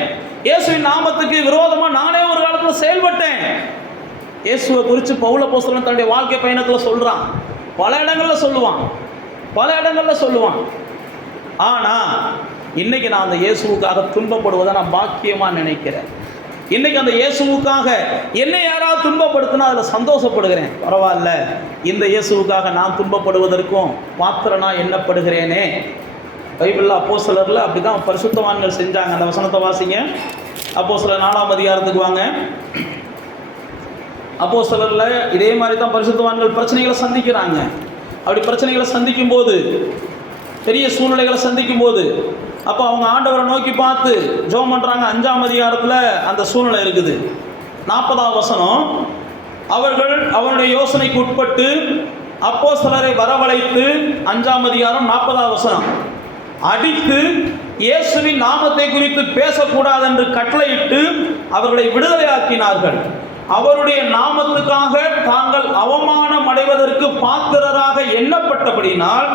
இயேசுவின் நாமத்துக்கு விரோதமாக நானே ஒரு காலத்தில் செயல்பட்டேன். இயேசுவை குறித்து பவுல் அப்போஸ்தலன் தன்னுடைய வாழ்க்கை பயணத்தில் சொல்கிறான். பல இடங்களில் சொல்லுவான். ஆனால் இன்றைக்கி நான் அந்த இயேசுவுக்காக துன்பப்படுவதை நான் பாக்கியமாக நினைக்கிறேன். இன்றைக்கி அந்த இயேசுவுக்காக என்னை யாராவது துன்பப்படுத்தினா அதில் சந்தோஷப்படுகிறேன். பரவாயில்ல, இந்த இயேசுவுக்காக நான் துன்பப்படுவதற்கும் பாத்திரனா எண்ணப்படுகிறேனே. பைபிளில் அப்போஸ்தலரில் அப்படி தான் பரிசுத்தவான்கள் செஞ்சாங்க. அந்த வசனத்தை வாசிங்க. அப்போஸ்தலர் 4ஆம் அதிகாரத்துக்கு வாங்க. அப்போஸ்தலர்ல இதே மாதிரி தான் பரிசுத்தவான்கள் பிரச்சனைகளை சந்திக்கிறாங்க. அப்படி பிரச்சனைகளை சந்திக்கும் போது, பெரிய சூழ்நிலைகளை சந்திக்கும் போது, அப்போ அவங்க ஆண்டவரை நோக்கி பார்த்து ஜெபம் பண்ணுறாங்க. 5ஆம் அதிகாரத்தில் அந்த சூழ்நிலை இருக்குது. 40ஆம் வசனம், அவர்கள் அவருடைய யோசனைக்கு உட்பட்டு அப்போஸ்தலரை வரவழைத்து, 5ஆம் அதிகாரம் 40ஆம் வசனம், அடித்து இயேசுவின் நாமத்தை குறித்து பேசக்கூடாது என்று கட்டளையிட்டு அவர்களை விடுதலையாக்கினார்கள். அவருடைய நாமத்துக்காக தாங்கள் அவமானம் அடைவதற்கு பாத்திரராக எண்ணப்பட்டபடினால்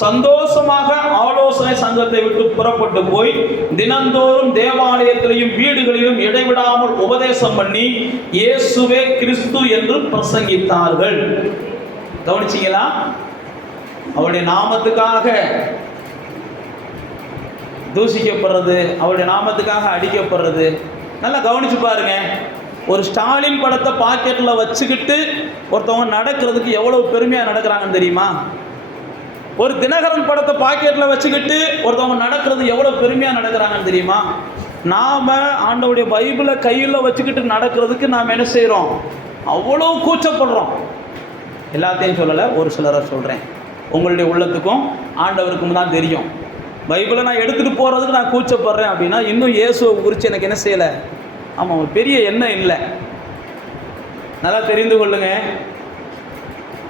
சந்தோஷமாக ஆலோசனை சங்கத்தை விட்டு புறப்பட்டு போய் தினந்தோறும் தேவாலயத்திலையும் வீடுகளிலும் இடைவிடாமல் உபதேசம் பண்ணி இயேசுவே கிறிஸ்து என்று பிரசங்கித்தார்கள். கவனிச்சீங்களா? அவருடைய நாமத்துக்காக தூஷிக்கப்படுறது, அவருடைய நாமத்துக்காக அடிக்கப்படுறது. நல்லா கவனிச்சு பாருங்க. ஒரு ஸ்டாலின் படத்தை பாக்கெட்டில் வச்சுக்கிட்டு ஒருத்தவங்க நடக்கிறதுக்கு எவ்வளவு பெருமையாக நடக்கிறாங்கன்னு தெரியுமா? ஒரு தினகரன் படத்தை பாக்கெட்டில் வச்சுக்கிட்டு ஒருத்தவங்க நடக்கிறது எவ்வளோ பெருமையாக நடக்கிறாங்கன்னு தெரியுமா? நாம் ஆண்டவருடைய பைபிளை கையில் வச்சுக்கிட்டு நடக்கிறதுக்கு நாம் என்ன செய்கிறோம்? அவ்வளோ கூச்சப்படுறோம். எல்லாத்தையும் சொல்லலை, ஒரு சிலரை சொல்கிறேன். உங்களுடைய உள்ளத்துக்கும் ஆண்டவருக்கும் தான் தெரியும். பைபிளை நான் எடுத்துகிட்டு போகிறதுக்கு நான் கூச்சப்படுறேன் அப்படின்னா இன்னும் இயேசுவை குறித்து எனக்கு என்ன செய்யலை? ஆமாம், பெரிய எண்ணம் இல்லை. நல்லா தெரிந்து கொள்ளுங்க.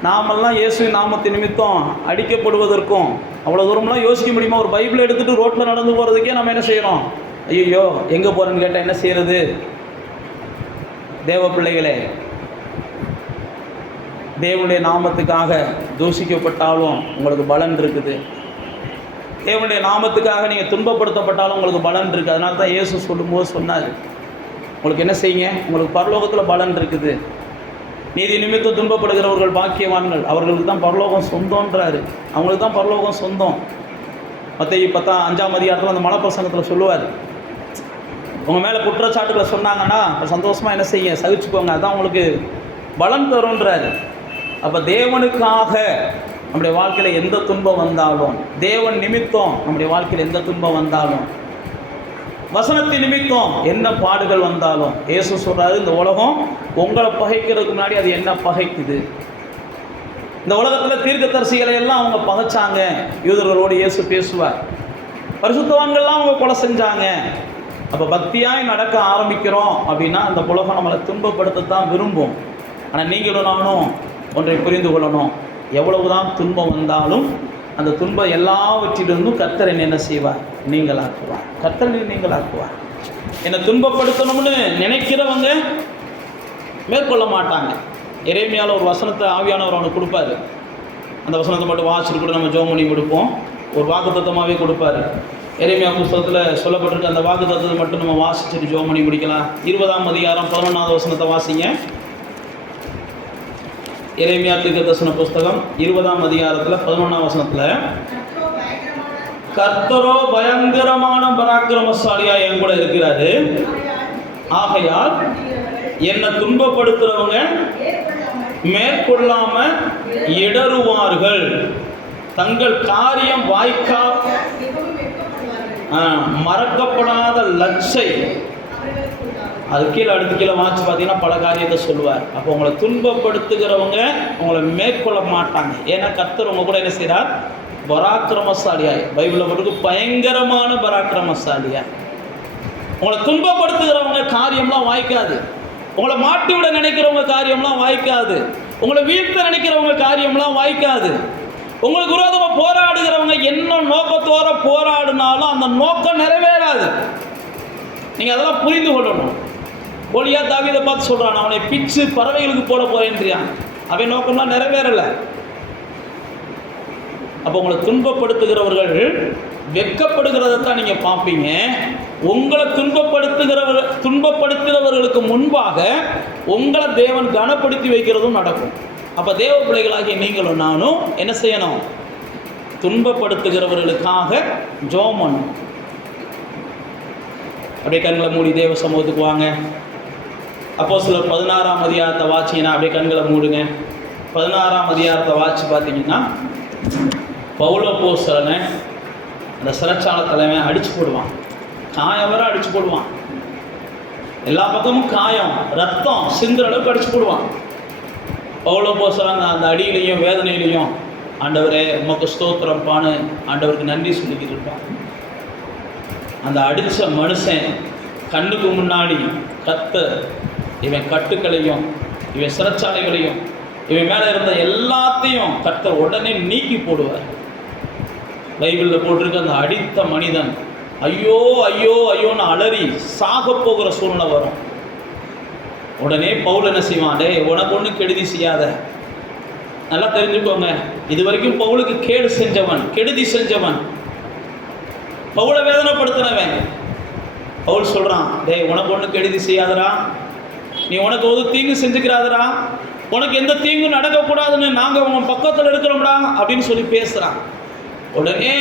நாமெல்லாம் இயேசுவின் நாமத்தின் நிமித்தம் அடிக்கப்படுவதற்கும் அவ்வளோ தூரம்லாம் யோசிக்க முடியுமா? ஒரு பைபிளை எடுத்துகிட்டு ரோட்டில் நடந்து போகிறதுக்கே நம்ம என்ன செய்கிறோம்? ஐயோ எங்கே போகிறேன்னு கேட்டால் என்ன செய்கிறது? தேவ பிள்ளைகளே, தேவனுடைய நாமத்துக்காக தூஷிக்கப்பட்டாலும் உங்களுக்கு பலன் இருக்குது. தேவனுடைய நாமத்துக்காக நீங்கள் துன்பப்படுத்தப்பட்டாலும் உங்களுக்கு பலன் இருக்குது. அதனால தான் இயேசு சொல்லும்போது சொன்னார், உங்களுக்கு என்ன செய்யுங்க? உங்களுக்கு பரலோகத்தில் பலன் இருக்குது. நீதி நிமித்தம் துன்பப்படுகிறவர்கள் பாக்கியவான்கள், அவர்களுக்கு தான் பரலோகம் சொந்தம்ன்றாரு. அவங்களுக்கு தான் பரலோகம் சொந்தம். மத்தேயு 5ஆம் அதிகாரத்தில் அந்த மலைப்பிரசங்கத்தில் சொல்லுவார், உங்கள் மேலே குற்றச்சாட்டுகளை சொன்னாங்கன்னா சந்தோஷமாக என்ன செய்ய? சகிச்சுக்கோங்க, அதான் உங்களுக்கு பலன் தரும்ன்றாரு. அப்போ தேவனுக்காக நம்முடைய வாழ்க்கையில் எந்த துன்பம் வந்தாலும், தேவன் நிமித்தம் நம்முடைய வாழ்க்கையில் எந்த துன்பம் வந்தாலும், வசனத்தின் நிமித்தம் என்ன பாடுகள் வந்தாலும், இயேசு சொல்றாரு, இந்த உலகம் உங்களை பகைக்கிறதுக்கு முன்னாடி அது என்ன பகைக்குது? இந்த உலகத்தில் தீர்க்கதரிசிகளை எல்லாம் அவங்க பகைச்சாங்க. யூதர்களோடு இயேசு பேசுவார். பரிசுத்தவான்கள்லாம் அவங்க கொலை செஞ்சாங்க. அப்போ பக்தியாய் நடக்க ஆரம்பிக்கிறோம் அப்படின்னா அந்த உலகம் நம்மளை துன்பப்படுத்தத்தான் விரும்பும். ஆனால் நீங்களும் நானும் ஒன்றை புரிந்து கொள்ளணும், எவ்வளவுதான் துன்பம் வந்தாலும் அந்த துன்பம் எல்லாவற்றிலிருந்தும் கர்த்தர் என்ன செய்வார்? நீங்களாக்குவார். கர்த்தர் நீங்களாக்குவார். என்னை துன்பப்படுத்தணும்னு நினைக்கிறவங்க மேற்கொள்ள மாட்டாங்க. எரேமியாவில் ஒரு வசனத்தை ஆவியானவர் அவனுக்கு கொடுப்பாரு. அந்த வசனத்தை மட்டும் வாசிட்டு கூட நம்ம ஜெபம் பண்ணி கொடுப்போம். ஒரு வாக்குத்தத்தமாகவே கொடுப்பாரு. எரேமியா புஸ்தகத்தில் சொல்லப்பட்டிருக்க அந்த வாக்குத்தத்தத்தை மட்டும் நம்ம வாசிச்சுட்டு ஜெபம் பண்ணி முடிக்கலாம். 20ஆம் அதிகாரம் 11ஆவது வசனத்தை வாசிங்க. எரேமியா தீர்க்கதரிசன புஸ்தகம் 20ஆம் அதிகாரத்தில் 11ஆம் வசனத்தில், கர்த்தரோ பயங்கரமான பராக்கிரமசாலியா என் கூட இருக்கிறாரு, ஆகையால் என்னை துன்பப்படுத்துறவங்க மேற்கொள்ளாம இடறுவார்கள், தங்கள் காரியம் வாய்க்கா மறக்கப்படாத லட்சை. அது கீழே அடுத்து கீழே வாட்சி பார்த்தீங்கன்னா பல காரியத்தை சொல்லுவார். அப்போ உங்களை துன்பப்படுத்துகிறவங்க உங்களை மேற்கொள்ள மாட்டாங்க. ஏன்னா கர்த்தர் உங்க கூட என்ன செய்கிறார்? பராக்கிரமசாலியாய், பைபிளில் போட்டு பயங்கரமான பராக்கிரமசாலியாய். உங்களை துன்பப்படுத்துகிறவங்க காரியம்லாம் வாய்க்காது. உங்களை மாட்டி விட நினைக்கிறவங்க காரியம்லாம் வாய்க்காது. உங்களை வீழ்த்த நினைக்கிறவங்க காரியம்லாம் வாய்க்காது. உங்களுக்கு விரோதமாக போராடுகிறவங்க என்ன நோக்கத்தோட போராடினாலும் அந்த நோக்கம் நிறைவேறாது. நீங்கள் அதெல்லாம் புரிந்து கொள்ளணும். கோலியா தாவீதை பார்த்து சொல்கிறான், அவனை பிச்சு பறவைகளுக்கு போட போறேன்றியான். அவன் நோக்கம்லாம் நிறைவேறலை. அப்போ உங்களை துன்பப்படுத்துகிறவர்கள் வெட்கப்படுகிறதான் நீங்கள் பார்ப்பீங்க. உங்களை துன்பப்படுத்துகிறவர்களுக்கு முன்பாக உங்களை தேவன் கனப்படுத்தி வைக்கிறதும் நடக்கும். அப்போ தேவ பிள்ளைகளாகிய நீங்களும் நானும் என்ன செய்யணும்? துன்பப்படுத்துகிறவர்களுக்காக ஜெபம் பண்ணணும். அப்படியே கண்களை மூடி தேவ சமூகத்துக்கு வாங்க. அப்போஸ்தலர் 16ஆம் அதிகாரத்தை வாசிங்கன்னா அப்படியே கண்களை மூடுங்க. 16ஆம் அதிகாரத்தை வாசி பார்த்தீங்கன்னா பவுல் அப்போஸ்தலனை அந்த சிறைச்சாலை தலைவன் அடித்து போடுவான். காயம் வர அடித்து போடுவான். எல்லா பக்கமும் காயம், ரத்தம் சிந்துற அளவுக்கு அடிச்சு போடுவான். பவுல் அப்போஸ்தலன் அந்த அடியிலையும் வேதனையிலையும் ஆண்டவரே உமக்கு ஸ்தோத்திரம்பான்னு ஆண்டவருக்கு நன்றி சொல்லிக்கிட்டு இருப்பான். அந்த அடித்த மனுஷன் கண்ணுக்கு முன்னாடி கர்த்தர் இவன் கட்டுக்களையும் இவன் சிறைச்சாலைகளையும் இவன் மேலே இருந்த எல்லாத்தையும் கர்த்தர் உடனே நீக்கி போடுவார். பைபிளில் போட்டிருக்க அந்த அடித்த மனிதன் ஐயோ ஐயோ ஐயோன்னு அலறி சாக போகிற சூழ்நிலை வரும். உடனே பவுல் என்ன செய்வான், டே உனக்கு ஒன்றும் கெடுதி செய்யாத. நல்லா தெரிஞ்சுக்கோங்க, இது வரைக்கும் பவுலுக்கு கேடு செஞ்சவன், கெடுதி செஞ்சவன், பவுலை வேதனைப்படுத்தினவன். பவுல் சொல்கிறான், டே உனக்கு ஒன்றும் கெடுதி செய்யாதரா, நீ உனக்கு ஒரு தீங்கு செஞ்சுக்கிறாதரா, உனக்கு எந்த தீங்கும் நடக்கக்கூடாதுன்னு நாங்கள் உன் பக்கத்தில் இருக்கிறோம்டா அப்படின்னு சொல்லி பேசுகிறான். உடனே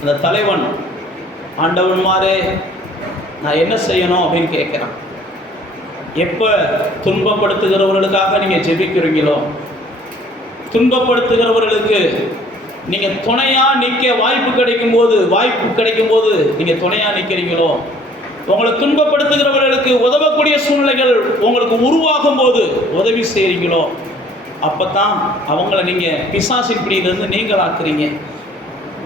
அந்த தலைவன் ஆண்டவன்மாரே நான் என்ன செய்யணும் அப்படின்னு கேட்குறான். எப்போ துன்பப்படுத்துகிறவர்களுக்காக நீங்கள் ஜெபிக்கிறீங்களோ, துன்பப்படுத்துகிறவர்களுக்கு நீங்கள் துணையாக நிற்க வாய்ப்பு கிடைக்கும் போது நீங்கள் துணையாக நிற்கிறீங்களோ, உங்களை துன்பப்படுத்துகிறவர்களுக்கு உதவக்கூடிய சூழ்நிலைகள் உங்களுக்கு உருவாகும் போது உதவி செய்கிறீங்களோ, அப்போ தான் அவங்கள நீங்கள் பிசாசின் பிடியிலிருந்து நீங்களாக்குறீங்க,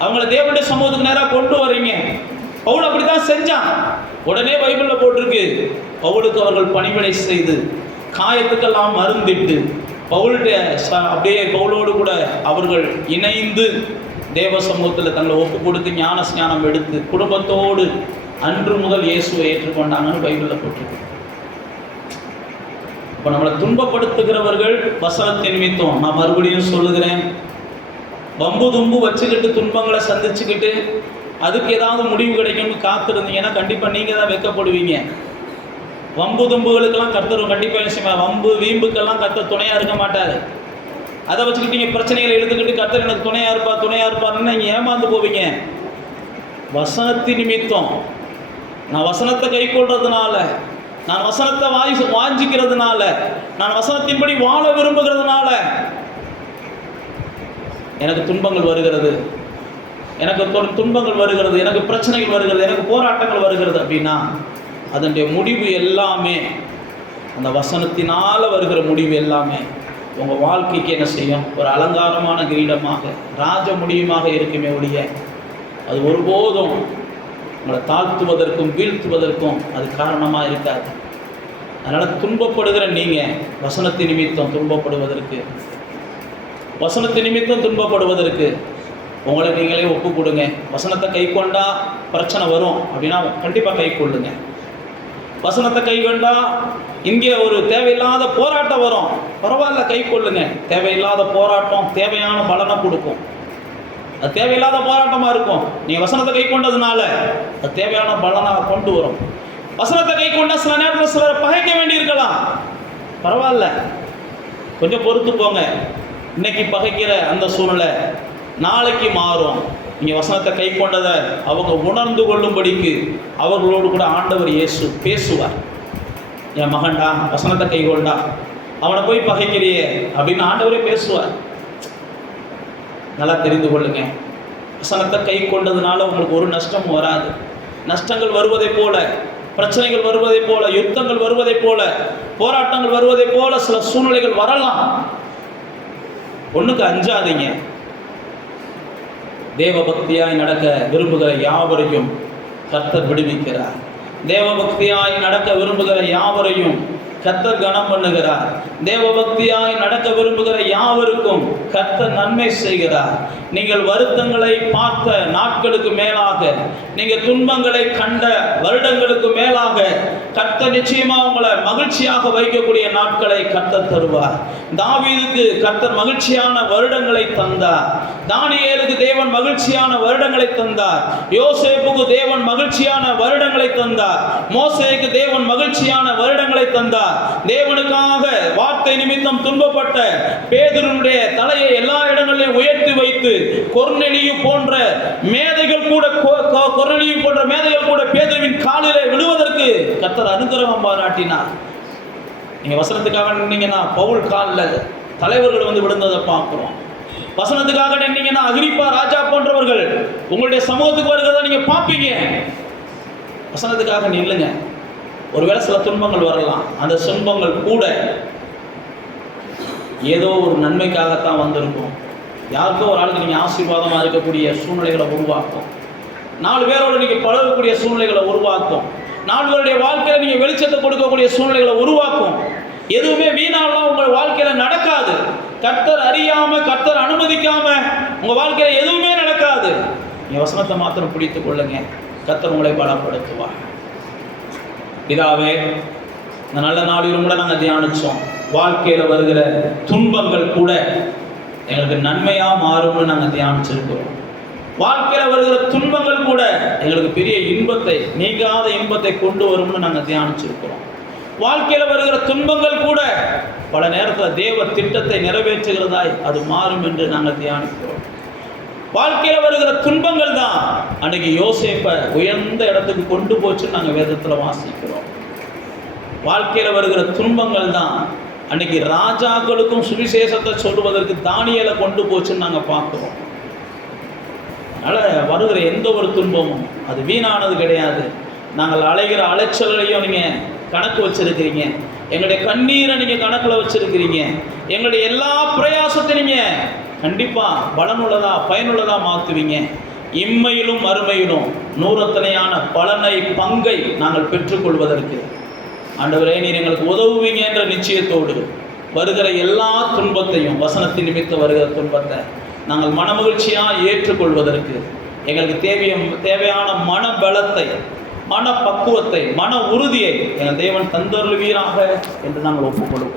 அவங்கள தேவனுடைய சமூகத்துக்கு நேராக கொண்டு வர்றீங்க. பவுல் அப்படி தான் செஞ்சான். உடனே பைபிளில் போட்டிருக்கு, பவுலுக்கு அவர்கள் பணிவிடை செய்து காயத்துக்கெல்லாம் மருந்திட்டு பவுலுடைய அப்படியே பவுலோடு கூட அவர்கள் இணைந்து தேவ சமூகத்தில் தங்களை ஒப்பு கொடுத்து ஞான ஸ்நானம் எடுத்து குடும்பத்தோடு அன்று முதல் இயேசுவை ஏற்றுக்கொண்டாங்கன்னு பைபிளில் போட்டிருக்கு. இப்போ நம்மளை துன்பப்படுத்துகிறவர்கள் வசனத்தின் நிமித்தம், நான் மறுபடியும் சொல்லுகிறேன், வம்பு தும்பு வச்சுக்கிட்டு துன்பங்களை சந்திச்சுக்கிட்டு அதுக்கு ஏதாவது முடிவு கிடைக்கும்னு காத்திருந்தீங்கன்னா கண்டிப்பாக நீங்கள் தான் வெட்கப்படுவீங்க. வம்பு தும்புகளுக்கெல்லாம் கர்த்தர் கண்டிப்பாக என்ன செய்வார், வம்பு வீம்புக்கெல்லாம் கர்த்தர் துணையாக இருக்க மாட்டார். அதை வச்சுக்கிட்டு நீங்கள் பிரச்சனைகளை எழுதுக்கிட்டு கர்த்தர் எனக்கு துணையாக இருப்பாருன்னு நீங்கள் ஏமாந்து போவீங்க. வசனத்தின் நிமித்தம், நான் வசனத்தை கை கொள்றதுனால, நான் வசனத்தை வாஞ்சிக்கிறதுனால, நான் வசனத்தின்படி வாழ விரும்புகிறதுனால எனக்கு துன்பங்கள் வருகிறது, எனக்கு பிரச்சனைகள் வருகிறது, எனக்கு போராட்டங்கள் வருகிறது அப்படின்னா அதனுடைய முடிவு எல்லாமே, அந்த வசனத்தினால் வருகிற முடிவு எல்லாமே உங்கள் வாழ்க்கைக்கு என்ன செய்யும், ஒரு அலங்காரமான கிரீடமாக ராஜ முடியுமாக இருக்குமே ஒழிய அது ஒருபோதும் உங்களை தாழ்த்துவதற்கும் வீழ்த்துவதற்கும் அது காரணமாக இருக்காது. அதனால் துன்பப்படுகிற நீங்கள் வசனத்தின் நிமித்தம் துன்பப்படுவதற்கு உங்களை நீங்களே ஒப்பு கொடுங்க. வசனத்தை கை கொண்டா பிரச்சனை வரும் அப்படின்னா கண்டிப்பாக கை கொள்ளுங்க. வசனத்தை கை கொண்டா இங்கே ஒரு தேவையில்லாத போராட்டம் வரும், பரவாயில்ல கை கொள்ளுங்க. தேவையில்லாத போராட்டம் தேவையான பலனை கொடுக்கும். அது தேவையில்லாத போராட்டமாக இருக்கும், நீங்கள் வசனத்தை கை கொண்டதுனால அது தேவையான பலனாக கொண்டு வரும். வசனத்தை கை கொண்டா சில நேரத்தில் சிலரை பகைக்க வேண்டி இருக்கலாம், பரவாயில்ல கொஞ்சம் பொறுத்து போங்க. இன்னைக்கு பகைக்கிற அந்த சூழ்நிலை நாளைக்கு மாறும். நீங்கள் வசனத்தை கை கொண்டதை அவங்க உணர்ந்து கொள்ளும்படிக்கு அவர்களோடு கூட ஆண்டவர் இயேசு பேசுவார். என் மகன்டா வசனத்தை கை கொண்டா, அவனை போய் பகைக்கிறியே அப்படின்னு ஆண்டவரே பேசுவார். நல்லா தெரிந்து கொள்ளுங்க, வசனத்தை கை கொண்டதுனால உங்களுக்கு ஒரு நஷ்டமும் வராது. நஷ்டங்கள் வருவதைப் போல, பிரச்சனைகள் வருவதைப் போல, யுத்தங்கள் வருவதைப் போல, போராட்டங்கள் வருவதைப் போல சில சூழ்நிலைகள் வரலாம். ஒன்றுக்கு அஞ்சாதீங்க. தேவ பக்தியாய் நடக்க விரும்புகிற யாவரையும் கர்த்தர் விடுவிக்கிறார். தேவ பக்தியாய் நடக்க விரும்புகிற யாவரையும் கர்த்தர் கனம் பண்ணுகிறார். தேவ பக்தியாய் நடக்க விரும்புகிற யாவருக்கும் கர்த்தர் நன்மை செய்கிறார். நீங்கள் வருத்தங்களை பார்த்த நாட்களுக்கு மேலாக, நீங்கள் துன்பங்களை கண்ட வருடங்களுக்கு மேலாக கர்த்தர் நிச்சயமாக உங்களை மகிழ்ச்சியாக வைக்கக்கூடிய நாட்களை கர்த்தர் தருவார். தாவீதுக்கு கர்த்தர் மகிழ்ச்சியான வருடங்களை தந்தார். தானியேலுக்கு தேவன் மகிழ்ச்சியான வருடங்களை தந்தார். யோசேப்புக்கு தேவன் மகிழ்ச்சியான வருடங்களை தந்தார். மோசேக்கு தேவன் மகிழ்ச்சியான வருடங்களை தந்தார். தேவனுக்காக வார்த்தை நிமித்தம் துன்பப்பட்ட பேதுருவுடைய தலையை எல்லா இடங்களிலும் உயர்த்தி வைத்து கொர்நேலியு போன்ற மேதைகள் கூட பேதுருவின் காலிலே விழுவதற்கு கர்த்தர் அனுகிரகம் பாராட்டினார். நீங்க வசனத்துக்காக நின்னீங்கன்னா பவுல் காலில் தலைவர்கள் வந்து விழுந்ததை பார்க்கிறோம். வசனத்துக்காக நின்னீங்கன்னா அகிரிப்பா ராஜா போன்றவர்கள் உங்களுடைய சமூகத்துக்கு வருகிறத நீங்க பார்ப்பீங்க. வசனத்துக்காக நில்லுங்க. ஒருவேளை சில துன்பங்கள் வரலாம். அந்த துன்பங்கள் கூட ஏதோ ஒரு நன்மைக்காகத்தான் வந்திருக்கும். யாருக்கோ ஒரு ஆளுக்கு நீங்கள் ஆசீர்வாதமாக இருக்கக்கூடிய சூழ்நிலைகளை உருவாக்கும். 4 பேரோடு நீங்கள் பழகக்கூடிய சூழ்நிலைகளை உருவாக்கும். 4 பேருடைய வாழ்க்கையில் நீங்கள் வெளிச்சத்தை கொடுக்கக்கூடிய சூழ்நிலைகளை உருவாக்கும். எதுவுமே வீணாலாம் உங்கள் வாழ்க்கையில் நடக்காது. கர்த்தர் அறியாமல், கர்த்தர் அனுமதிக்காமல் உங்கள் வாழ்க்கையில் எதுவுமே நடக்காது. நீங்கள் வசனத்தை மாத்திரம் பிடித்து கொள்ளுங்க. கர்த்தர் உங்களை பலப்படுத்துவார். இதாவே இந்த நல்ல நாளிலும் கூட நாங்கள் தியானித்தோம். வாழ்க்கையில் வருகிற துன்பங்கள் கூட எங்களுக்கு நன்மையாக மாறும்னு நாங்கள் தியானிச்சிருக்கிறோம். வாழ்க்கையில் வருகிற துன்பங்கள் கூட எங்களுக்கு பெரிய இன்பத்தை, நீங்காத இன்பத்தை கொண்டு வரும்னு நாங்கள் தியானிச்சிருக்கிறோம். வாழ்க்கையில் வருகிற துன்பங்கள் கூட பல நேரத்தில் தேவ திட்டத்தை நிறைவேற்றுகிறதாய் அது மாறும் என்று நாங்கள் தியானிக்கிறோம். வாழ்க்கையில் வருகிற துன்பங்கள் தான் அன்றைக்கி யோசேப்பை உயர்ந்த இடத்துக்கு கொண்டு போச்சுன்னு நாங்கள் வேதத்தில் வாசிக்கிறோம். வாழ்க்கையில் வருகிற துன்பங்கள் தான் அன்றைக்கி ராஜாக்களுக்கும் சுவிசேஷத்தை சொல்வதற்கு தானியேலை கொண்டு போச்சுன்னு நாங்கள் பார்க்குறோம். அதனால் வருகிற எந்த ஒரு துன்பமும் அது வீணானது கிடையாது. நாங்கள் அலைகிற அலைச்சலையும் நீங்கள் கணக்கு வச்சுருக்கிறீங்க. எங்களுடைய கண்ணீரை நீங்கள் கணக்கில் வச்சுருக்கிறீங்க. எங்களுடைய எல்லா பிரயாசத்தையும் நீங்கள் கண்டிப்பாக பலனுள்ளதாக பயனுள்ளதாக மாற்றுவீங்க. இம்மையிலும் மறுமையிலும் நூறத்தனையான பலனை, பங்கை நாங்கள் பெற்றுக்கொள்வதற்கு ஆண்டவரே நீர் எங்களுக்கு உதவுவீங்க என்ற நிச்சயத்தோடு வருகிற எல்லா துன்பத்தையும், வசனத்தின் நிமித்த வருகிற துன்பத்தை நாங்கள் மனமகிழ்ச்சியாக ஏற்றுக்கொள்வதற்கு எங்களுக்கு தேவையான மன பலத்தை, மன பக்குவத்தை, மன உறுதியை எங்கள் தேவன் தந்தருள்வீராக என்று நாங்கள் ஒப்புக்கொள்வோம்.